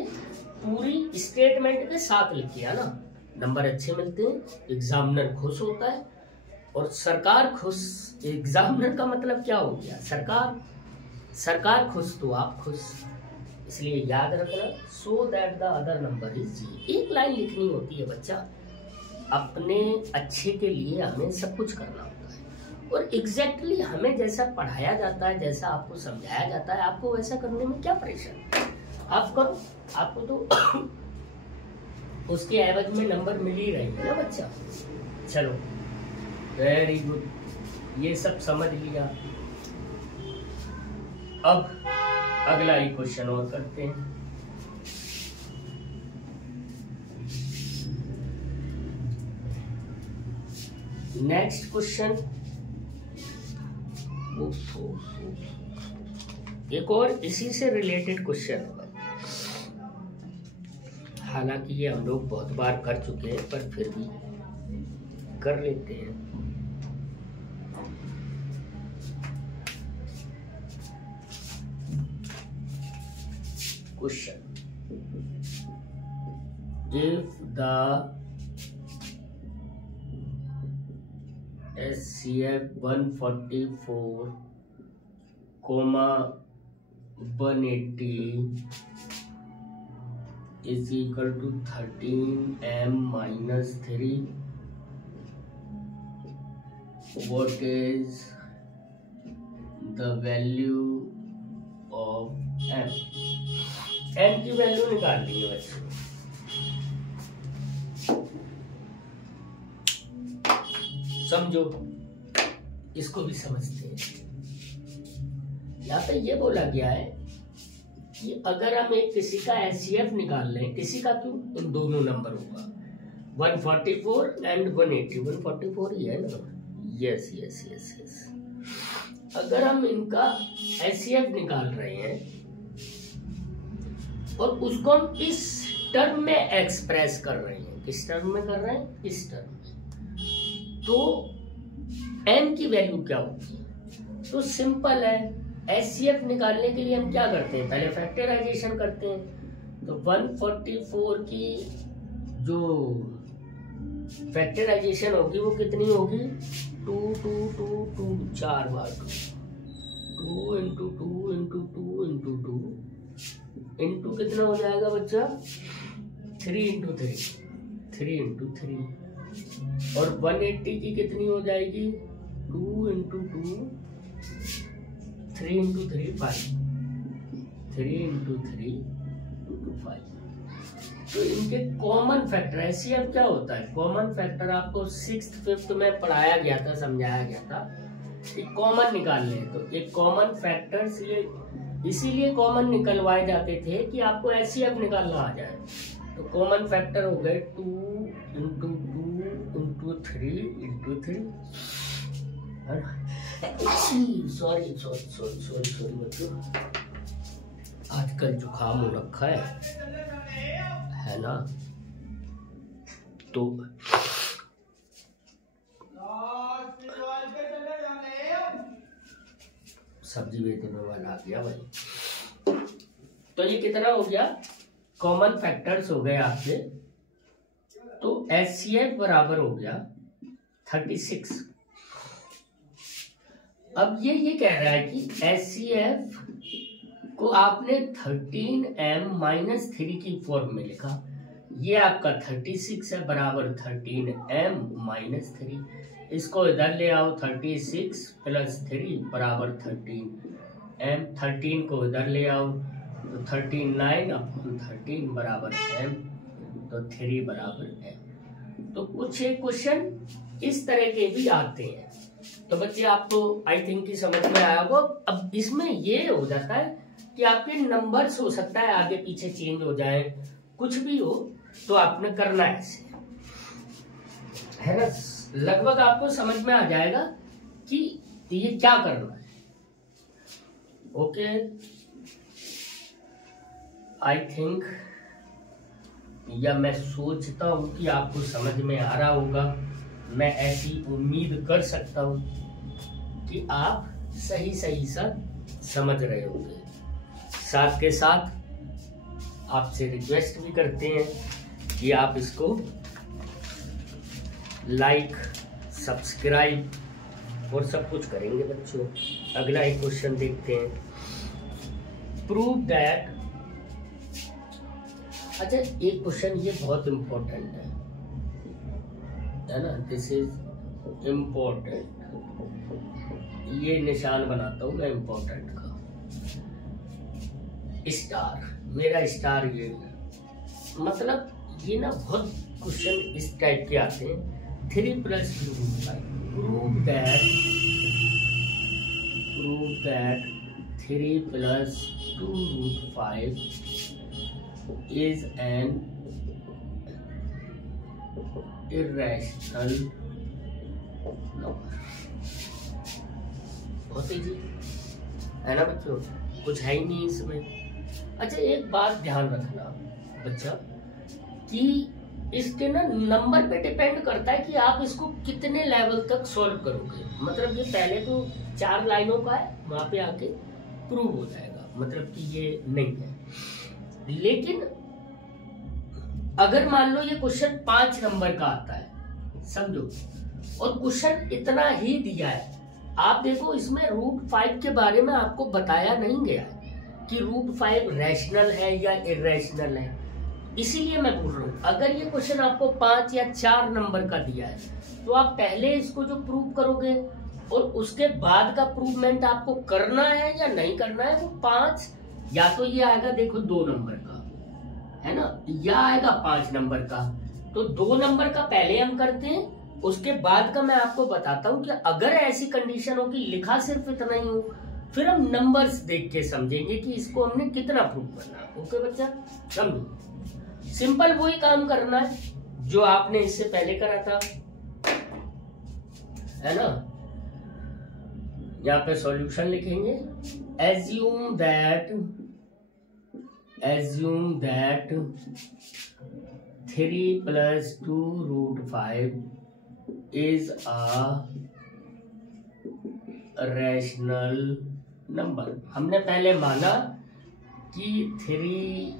पूरी स्टेटमेंट के साथ लिख के आना। नंबर अच्छे मिलते हैं, एग्जामिनर खुश होता है और सरकार खुश। एग्जामिनर का मतलब क्या हो गया? सरकार खुश तो आप खुश। इसलिए याद रखना, so that the other number is G. एक लाइन लिखनी होती है बच्चा, अपने अच्छे के लिए हमें सब कुछ करना होता है और एग्जैक्टली हमें जैसा पढ़ाया जाता है, जैसा आपको समझाया जाता है, आपको वैसा करने में क्या परेशानी? आप करो, आपको तो उसके एवज में नंबर मिल ही रहे हैं ना बच्चा। चलो, वेरी गुड। ये सब समझ लिया। अब अगला ही क्वेश्चन और करते हैं। नेक्स्ट क्वेश्चन, एक और इसी से रिलेटेड क्वेश्चन है। हालांकि ये हम लोग बहुत बार कर चुके हैं, पर फिर भी कर लेते हैं। Question, if the HCF 144, 180 is equal to 13m minus 3, what is the value of m? m की वैल्यू निकालनी है बच्चों। समझो, इसको भी समझते हैं। यहाँ पे ये बोला गया है कि अगर हम एक किसी का HCF निकाल लें, किसी का क्यों, इन दोनों नंबर होगा 144 एंड 180, 144 ही है ना, यस यस यस यस। अगर हम इनका HCF निकाल रहे हैं और उसको हम इस टर्म में एक्सप्रेस कर रहे हैं, किस टर्म में कर रहे हैं, इस टर्म में, तो n की वैल्यू क्या होगी? तो सिंपल है, HCF निकालने के लिए हम क्या करते हैं, पहले फैक्टराइजेशन करते हैं। तो 144 की जो फैक्टराइजेशन होगी वो कितनी होगी, 2 2 2 2 4 बार 2 इंटू 2 इंटू 2 इंटू 2 इंटू कितना हो जाएगा बच्चा, 3 इंटू 3, 3 इंटू 3। और 180 की कितनी हो जाएगी, 2 इंटू 2, 3 इंटू 3 5, 3 इंटू 3 5। तो इनके कॉमन फैक्टर, HCF क्या होता है, कॉमन फैक्टर आपको 6th 5th में पढ़ाया गया था, समझाया गया था कि कॉमन निकालने हैं। तो एक कॉमन फैक्टर्स ये इसीलिए कॉमन निकलवाए जाते थे कि आपको HCF निकालना आ जाए। तो कॉमन फैक्टर हो गए 2 इंटू 2 इंटू 3 इंटू 3। सॉरी बच्चों, आजकल जुकाम हो रखा है ना, तो सब्जी बेचने वाला आ गया भाई। तो ये कितना हो गया, कॉमन फैक्टर्स हो गए आपके। तो HCF बराबर हो गया 36। अब ये कह रहा है कि HCF को आपने 13m माइनस 3 की फॉर्म में लिखा। ये आपका 36 है, बराबर 13m माइनस 3। इसको इधर ले आओ, 36 प्लस 3 बराबर 13m। 13 को इधर ले आओ तो 39 अपॉन 13 बराबर m, तो 3 बराबर m। तो कुछ एक क्वेश्चन इस तरह के भी आते हैं। तो बच्चे आपको आई थिंक की समझ में आया होगा। अब इसमें ये हो जाता है कि आपके नंबर्स हो सकता है आगे पीछे चेंज हो जाए, कुछ भी हो, तो आपने करना ऐसे है ना। लगभग आपको समझ में आ जाएगा कि ये क्या करना है। ओके, आई थिंक, या मैं सोचता हूं कि आपको समझ में आ रहा होगा। मैं ऐसी उम्मीद कर सकता हूं कि आप सही सा समझ रहे होंगे। साथ के साथ आपसे रिक्वेस्ट भी करते हैं कि आप इसको लाइक, सब्सक्राइब और सब कुछ करेंगे बच्चों। अगला एक क्वेश्चन देखते हैं। प्रूव दैट, अच्छा एक क्वेश्चन ये बहुत इंपॉर्टेंट है ना, दिस इज इम्पोर्टेंट। ये निशान बनाता हूं मैं इम्पोर्टेंट का, स्टार, मेरा स्टार ये मतलब ये ना बहुत क्वेश्चन इस टाइप के आते हैं। 3 + 2 prove that prove that 3 plus 2 root 5 is an irrational number। बहुत इजी है ना बच्चों, कुछ है ही नहीं इसमें। अच्छा एक बात ध्यान रखना बच्चा कि इसके ना नंबर पे डिपेंड करता है कि आप इसको कितने लेवल तक सॉल्व करोगे। मतलब ये पहले तो 4 लाइनों का है, वहां पे आके प्रूव हो जाएगा, मतलब कि ये नहीं है। लेकिन अगर मान लो ये क्वेश्चन 5 नंबर का आता है, समझो, और क्वेश्चन इतना ही दिया है, आप देखो इसमें रूट 5 के बारे में आपको बताया नहीं गया कि रूट 5 रैशनल है या इरेशनल है। इसीलिए मैं बोल रहा हूँ अगर ये क्वेश्चन आपको 5 या 4 नंबर का दिया है तो आप पहले इसको जो प्रूव करोगे और उसके बाद का प्रूवमेंट आपको करना है या नहीं करना है, वो 5 या तो ये आएगा देखो 2 नंबर का है ना, या आएगा 5 नंबर का। तो 2 नंबर का पहले हम करते हैं, उसके बाद का मैं आपको बताता हूं कि अगर ऐसी कंडीशन हो कि लिखा सिर्फ इतना ही हो, फिर हम नंबर्स देख के समझेंगे कि इसको हमने कितना प्रूव करना है। ओके बच्चा, समझो, सिंपल वही काम करना है जो आपने इससे पहले करा था, है ना। यहाँ पे सॉल्यूशन लिखेंगे, assume that 3 plus 2 root 5 is a rational number। हमने पहले माना कि 3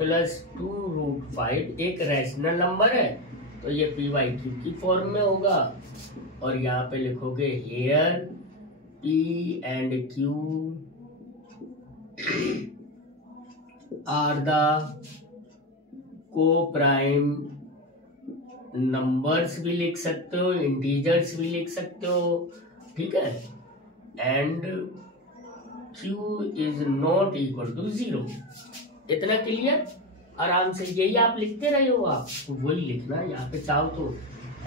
plus 2 root 5 एक रैशनल नंबर है, तो ये p/q की फॉर्म में होगा। और यहाँ पे लिखोगे here p and q are the coprime numbers भी लिख सकते हो, इंटीजर्स भी लिख सकते हो, ठीक है। And q is not equal to 0। इतना क्लियर, आराम से यही आप लिखते रहे हो, आप वही लिखना। यहाँ पे चाहो तो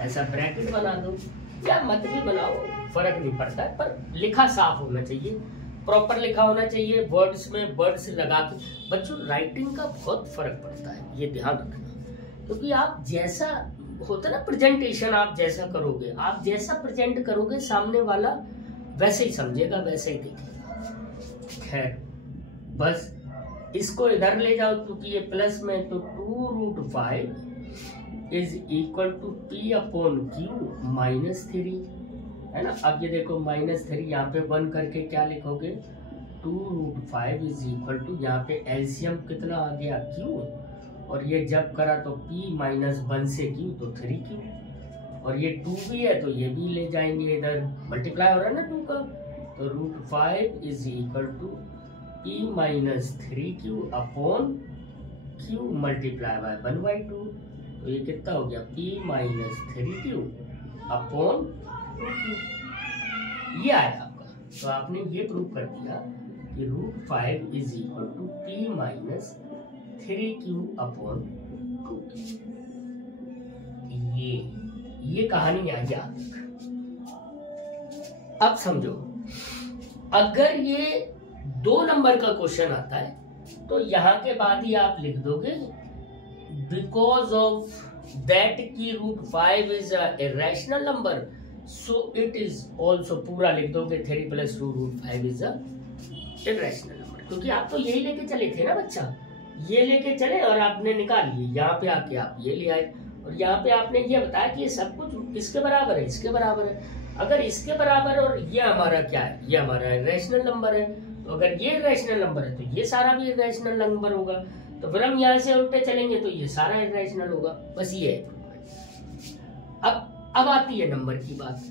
ऐसा ब्रैकेट बना दो या मत भी बनाओ, फर्क नहीं पड़ता है, पर लिखा साफ होना चाहिए, प्रॉपर लिखा होना चाहिए, वर्ड्स में वर्ड्स लगा के। बच्चों राइटिंग का बहुत फर्क पड़ता है, ये ध्यान रखना, क्योंकि आप जैसा होता है ना प्रेजेंटेशन, आप जैसा करोगे, आप जैसा प्रेजेंट करोगे, सामने वाला वैसे ही समझेगा, वैसे ही देखेगा। खैर बस इसको इधर ले जाओ, क्योंकि ये प्लस में, तो 2 root 5 is equal to p/q -3, है ना। अब ये देखो -3, यहाँ पे 1 करके क्या लिखोगे, 2 root 5 इज इक्वल टू, यहाँ पे एलसीएम कितना आ गया q, और ये जब करा तो p -1 से q तो 3q, और ये 2 भी है तो ये भी ले जाएंगे इधर, मल्टीप्लाई हो रहा है ना 2 का, तो √5 is equal to p -3q upon q multiply by 1/2, तो ये कितना हो गया, p -3q अपॉन 2q, ये आया आपका। तो आपने ये प्रूव कर दिया कि √5 is equal to p -3q upon 2q। ये कहानी आ गया। अब समझो, अगर ये 2 नंबर का क्वेश्चन आता है तो यहां के बाद ही आप लिख दोगे बिकॉज ऑफ दैट की √5 is a irrational number, so it is also, पूरा लिख दोगे 3 + 2 √5 इज अ इरेशनल नंबर। क्योंकि आप तो यही लेके चले थे ना बच्चा, ये लेके चले और आपने निकाल लिए, यहाँ पे आके आप ये ले आए, और यहाँ पे आपने ये बताया कि ये सब कुछ किसके बराबर है, इसके बराबर है। अगर इसके बराबर और ये हमारा क्या है, ये हमारा इरेशनल नंबर है, तो अगर ये इरेशनल नंबर है तो ये सारा भी इरेशनल नंबर होगा। तो फिर हम यहाँ से उल्टे चलेंगे तो ये सारा इरेशनल होगा। बस ये है। अब आती है नंबर की बात।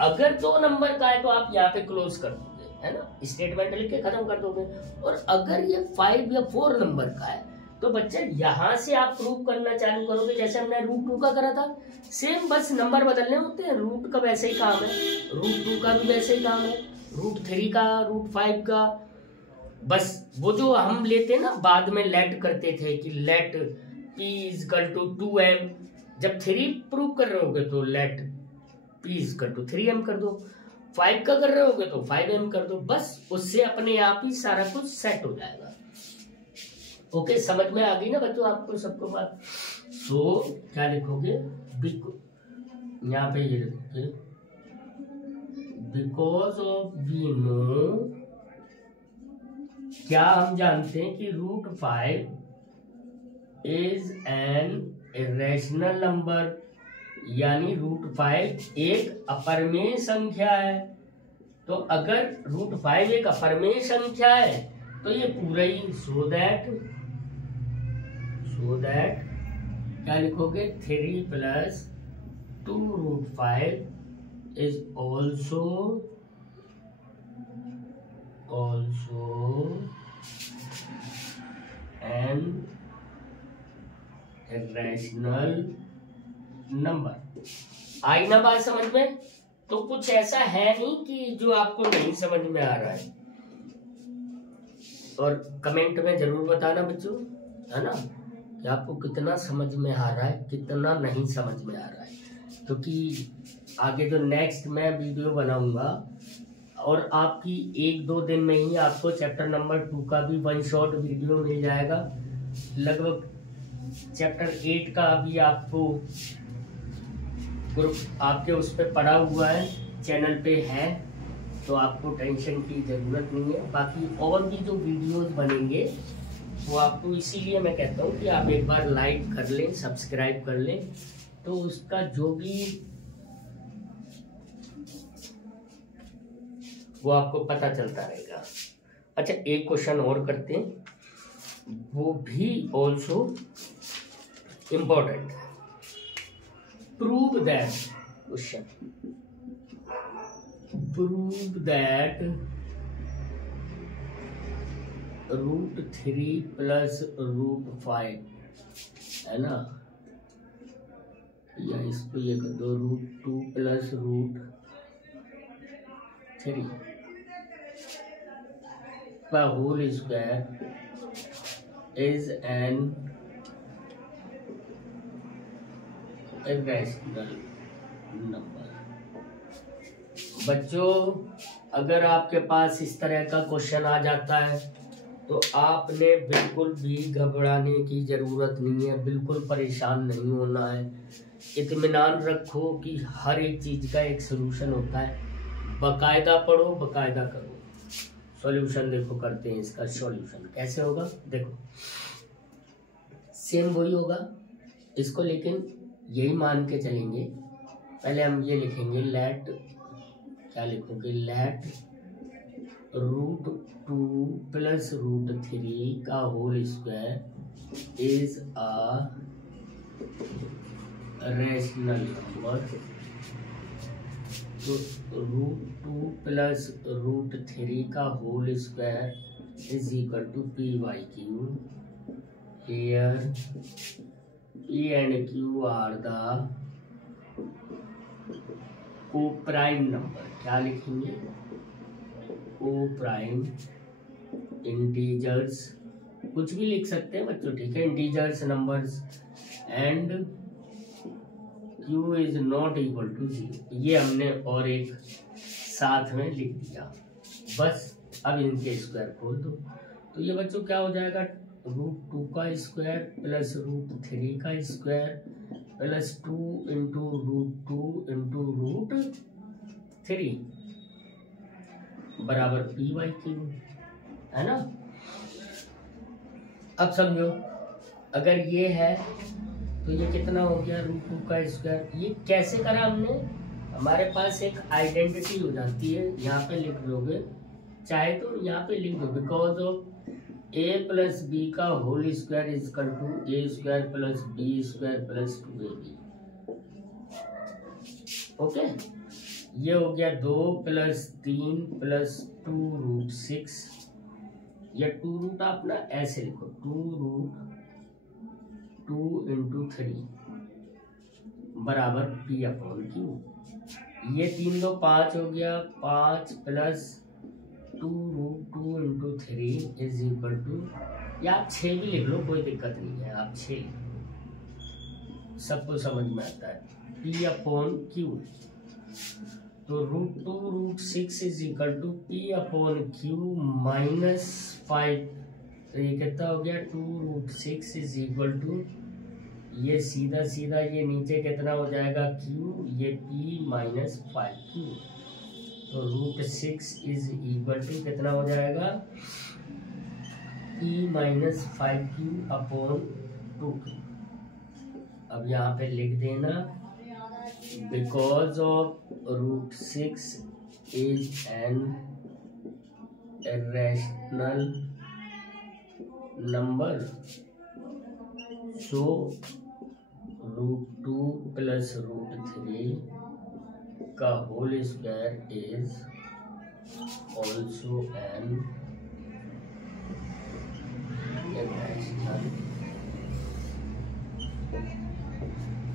अगर 2 नंबर का है तो आप यहाँ पे क्लोज कर दोगे, है ना, स्टेटमेंट लिख के खत्म कर दोगे। और अगर ये 5 या 4 नंबर का है तो बच्चे यहाँ से आप प्रूव करना चालू करोगे, जैसे हमने √2 का करा था, सेम, बस नंबर बदलने होते हैं। रूट का वैसे ही काम है, √2 का भी वैसे ही काम है, √3 का, √5 का। बस वो जो हम लेते हैं ना, बाद में लेट करते थे कि लेट p = 2m, जब 3 प्रूव कर रहे होगे तो लेट p = 3m कर दो। 5 का कर रहे होगे तो 5m कर दो, बस उससे अपने आप ही सारा कुछ सेट हो जाएगा। ओके, समझ में आ गई ना बच्चों आपको सबको बात? तो क्या लिखोगे, यहाँ पे ये लिखोगे बिकॉज ऑफ वी नो, क्या हम जानते हैं कि √5 इज एन इरेशनल नंबर, यानी √5 एक अपरिमेय संख्या है। तो अगर √5 एक अपरिमेय संख्या है तो ये पूरा ही सो दैट क्या लिखोगे, 3 + 2√5 is also an irrational number। आई ना बात समझ में? तो कुछ ऐसा है नहीं कि जो आपको नहीं समझ में आ रहा है, और कमेंट में जरूर बताना बच्चों, है ना, कि आपको कितना समझ में आ रहा है, कितना नहीं समझ में आ रहा है। क्योंकि आगे जो नेक्स्ट मैं वीडियो बनाऊंगा, और आपकी 1-2 दिन में ही आपको चैप्टर नंबर 2 का भी 1 शॉट वीडियो मिल जाएगा। लगभग चैप्टर 8 का अभी आपको ग्रुप आपके उस पर पड़ा हुआ है, चैनल पे है, तो आपको टेंशन की ज़रूरत नहीं है। बाकी और भी जो वीडियोस बनेंगे वो आपको, इसीलिए मैं कहता हूँ कि आप एक बार लाइक कर लें, सब्सक्राइब कर लें, तो उसका जो भी वो आपको पता चलता रहेगा। अच्छा, एक क्वेश्चन और करते हैं, वो भी ऑल्सो इम्पोर्टेंट है। Prove that question, prove that √3 + √5, है ना, या इसको ये कर दो, √2 + √3 का whole square is an irrational number. बच्चों, अगर आपके पास इस तरह का क्वेश्चन आ जाता है तो आपने बिल्कुल भी घबराने की जरूरत नहीं है, बिल्कुल परेशान नहीं होना है। इत्मीनान रखो कि हर एक चीज का एक सलूशन होता है। बकायदा पढ़ो, बकायदा करो, सॉल्यूशन देखो करते हैं। इसका सॉल्यूशन कैसे होगा, देखो सेम वही होगा इसको, लेकिन यही मान के चलेंगे। पहले हम ये लिखेंगे, लेट, क्या लिखोगे, लेट √2 + √3 का whole square is a rational number. तो √2 + √3 का whole square is equal to p/q। Here p and q are the co-prime number। क्या लिखेंगे, co-prime इंटीजर्स, कुछ भी लिख सकते हैं बच्चों, ठीक है, integers numbers, and q is not equal to 0। ये हमने और एक साथ में लिख दिया, बस। अब इनके स्क्वायर खोल दो, तो ये बच्चों क्या हो जाएगा, √2 का स्क्वायर + √3 का स्क्वायर + 2 × √2 × √3 बराबर p/q, है ना। अब समझो, अगर ये है तो ये कितना हो गया, √2 का स्क्वायर। ये कैसे करा हमने, हमारे पास एक आइडेंटिटी हो जाती है, यहाँ पे लिख दोगे, चाहे तो यहाँ पे लिख दो, बिकॉज ऑफ a + b का whole square is equal to a² + b² + 2ab। Okay, ये हो गया 2 + 3 + 2√6, या 2 आप ना ऐसे लिखो, 2√2 × 3 बराबर p/q। ये 3 2 5 हो गया, 5 + 2√2 × 3 इज इक्वल टू, या आप 6 भी लिख लो, कोई दिक्कत नहीं है, आप 6 सबको समझ में आता है, p/q। तो √2√6 is equal to P/Q minus 5। तो ये कितना हो गया 2√6 इज इक्वल टू, ये सीधा सीधा ये नीचे कितना हो जाएगा Q, ये P माइनस 5Q। तो √6 इज इक्वल टू कितना हो जाएगा P माइनस 5Q/2Q। अब यहाँ पे लिख देना because of √6 is an irrational number, so √2 plus √3 का whole square is also an irrational.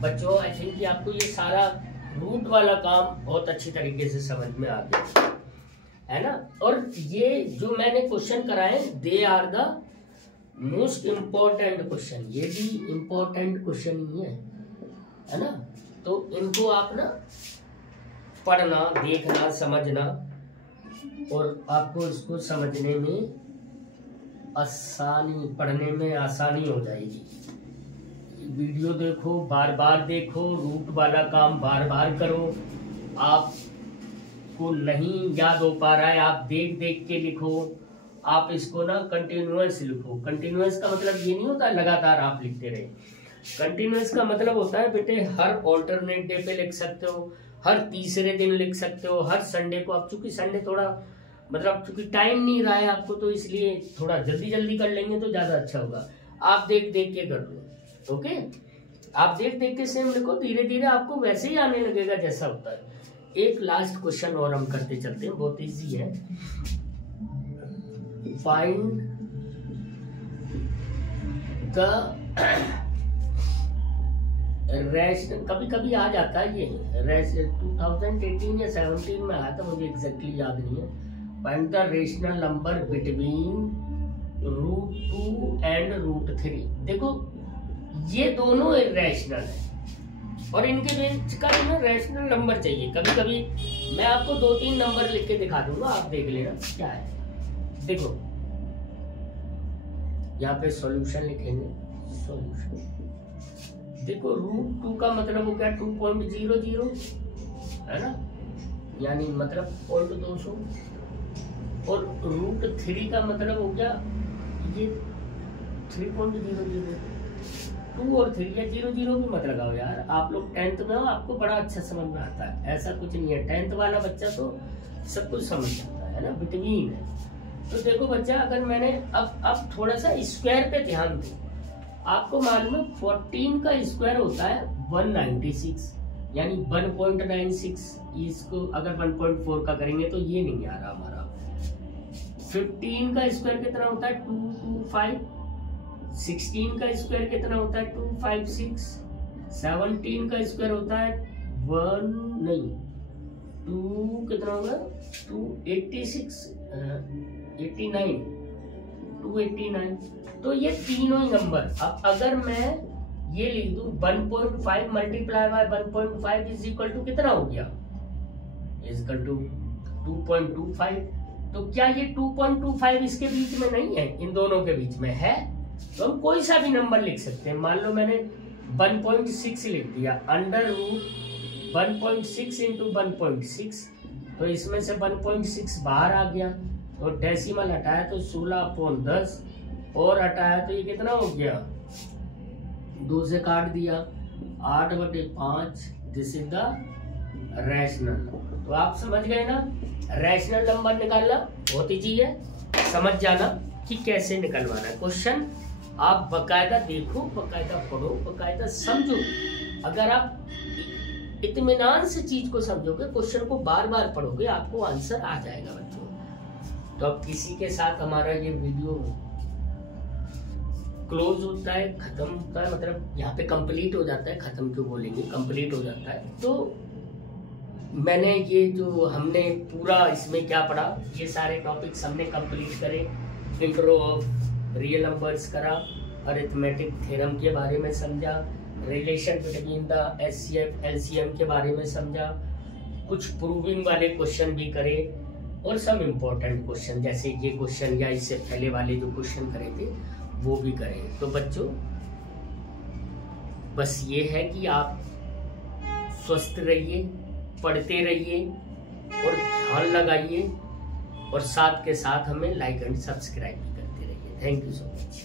बच्चों आई थिंक कि आपको ये सारा रूट वाला काम बहुत अच्छी तरीके से समझ में आ गया है ना। और ये जो मैंने क्वेश्चन कराए they are the most important question, ये भी इम्पोर्टेंट क्वेश्चन ही है ना। तो इनको आप ना पढ़ना, देखना, समझना, और आपको इसको समझने में आसानी, पढ़ने में आसानी हो जाएगी। वीडियो देखो, बार बार देखो, रूट वाला काम बार बार करो। आपको नहीं याद हो पा रहा है, आप देख देख के लिखो। आप इसको ना कंटिन्यूअस लिखो। कंटिन्यूअस का मतलब ये नहीं होता लगातार आप लिखते रहे। कंटिन्यूअस का मतलब होता है बेटे हर ऑल्टरनेट डे पे लिख सकते हो, हर तीसरे दिन लिख सकते हो, हर संडे को। अब चूंकि संडे थोड़ा मतलब चूंकि टाइम नहीं रहा है आपको, तो इसलिए थोड़ा जल्दी जल्दी कर लेंगे तो ज्यादा अच्छा होगा। आप देख देख के कर लो, ओके। आप देख देख के सेम लिखो, धीरे धीरे आपको वैसे ही आने लगेगा जैसा होता है। एक लास्ट क्वेश्चन और हम करते चलते हैं, बहुत इजी है। फाइंड द रेशनल, कभी कभी आ जाता है ये 2018 या 17 में आया था, मुझे एग्जैक्टली याद नहीं है। Find the rational number between √2 and √3। देखो ये दोनों इर्रेशनल है और इनके बीच का ना रैशनल नंबर चाहिए। कभी कभी मैं आपको 2-3 नंबर लिख के दिखा दूंगा, आप देख लेना क्या है। देखो यहाँ पे सॉल्यूशन लिखेंगे, सॉल्यूशन। देखो √2 का मतलब हो गया 2.00 है ना, यानी मतलब 0.200, और √3 का मतलब हो गया ये 3.00। 2 और 3 या 0 0 भी मत लगाओ यार, आप लोग 10th में हो, आपको बड़ा अच्छा समझ में आता है। ऐसा कुछ नहीं है, 10th वाला बच्चा तो सब कुछ समझ जाता है ना, बिटवीन है। तो देखो बच्चा, अगर मैंने अब थोड़ा सा स्क्वायर पे ध्यान दो। आपको मालूम है 14 का स्क्वायर होता है 196, यानी 1.96। इसको अगर 1.4 का करेंगे तो ये नहीं आ रहा हमारा। 15 का स्क्वायर कितना होता है 225। 16 का स्क्वायर कितना होता है 256। 17 का स्क्वायर होता है 2 कितना होगा 286, 89, 289। तो ये तीनों ही नंबर। अब अगर मैं ये लिख दूं 1.5 multiply by 1.5 is equal to कितना हो गया, इज इक्वल टू 2.25। तो क्या ये 2.25 इसके बीच में नहीं है, इन दोनों के बीच में है? तो हम कोई सा भी नंबर लिख सकते हैं। मान लो मैंने 1.6 लिख दिया, अंडर रूट 1.6 इंटू 1.6, तो इसमें से 1.6 बाहर आ गया, तो डेसिमल हटाया तो 16/10, और हटाया तो ये कितना हो गया, 2 से काट दिया, 8/5। This is the rational. तो आप समझ गए ना, रैशनल नंबर निकालना बहुत ईजी है, समझ जाना कि कैसे निकलवाना है। क्वेश्चन आप बकायदा देखो, बकायदा पढ़ो, बकायदा समझो। अगर आप इत्मीनान से चीज को समझोगे, क्वेश्चन को बार बार पढ़ोगे, आपको आंसर आ जाएगा बच्चों। तो अब किसी के साथ हमारा ये वीडियो क्लोज होता है, खत्म होता है, मतलब यहाँ पे कंप्लीट हो जाता है, खत्म क्यों बोलेंगे, कंप्लीट हो जाता है। तो मैंने ये जो हमने पूरा इसमें क्या पढ़ा, ये सारे टॉपिक्स हमने कंप्लीट करे। इंट्रो ऑफ रियल नंबर्स करा, अरिथमेटिक थ्योरम के बारे में समझा, relation between the HCF LCM के बारे में समझा, कुछ प्रूविंग वाले क्वेश्चन भी करें और सब इम्पोर्टेंट क्वेश्चन जैसे ये क्वेश्चन या इससे पहले वाले जो क्वेश्चन करे थे वो भी करें। तो बच्चों बस ये है कि आप स्वस्थ रहिए, पढ़ते रहिए और ध्यान लगाइए और साथ के साथ हमें लाइक एंड सब्सक्राइब भी करते रहिए। Thank you so much.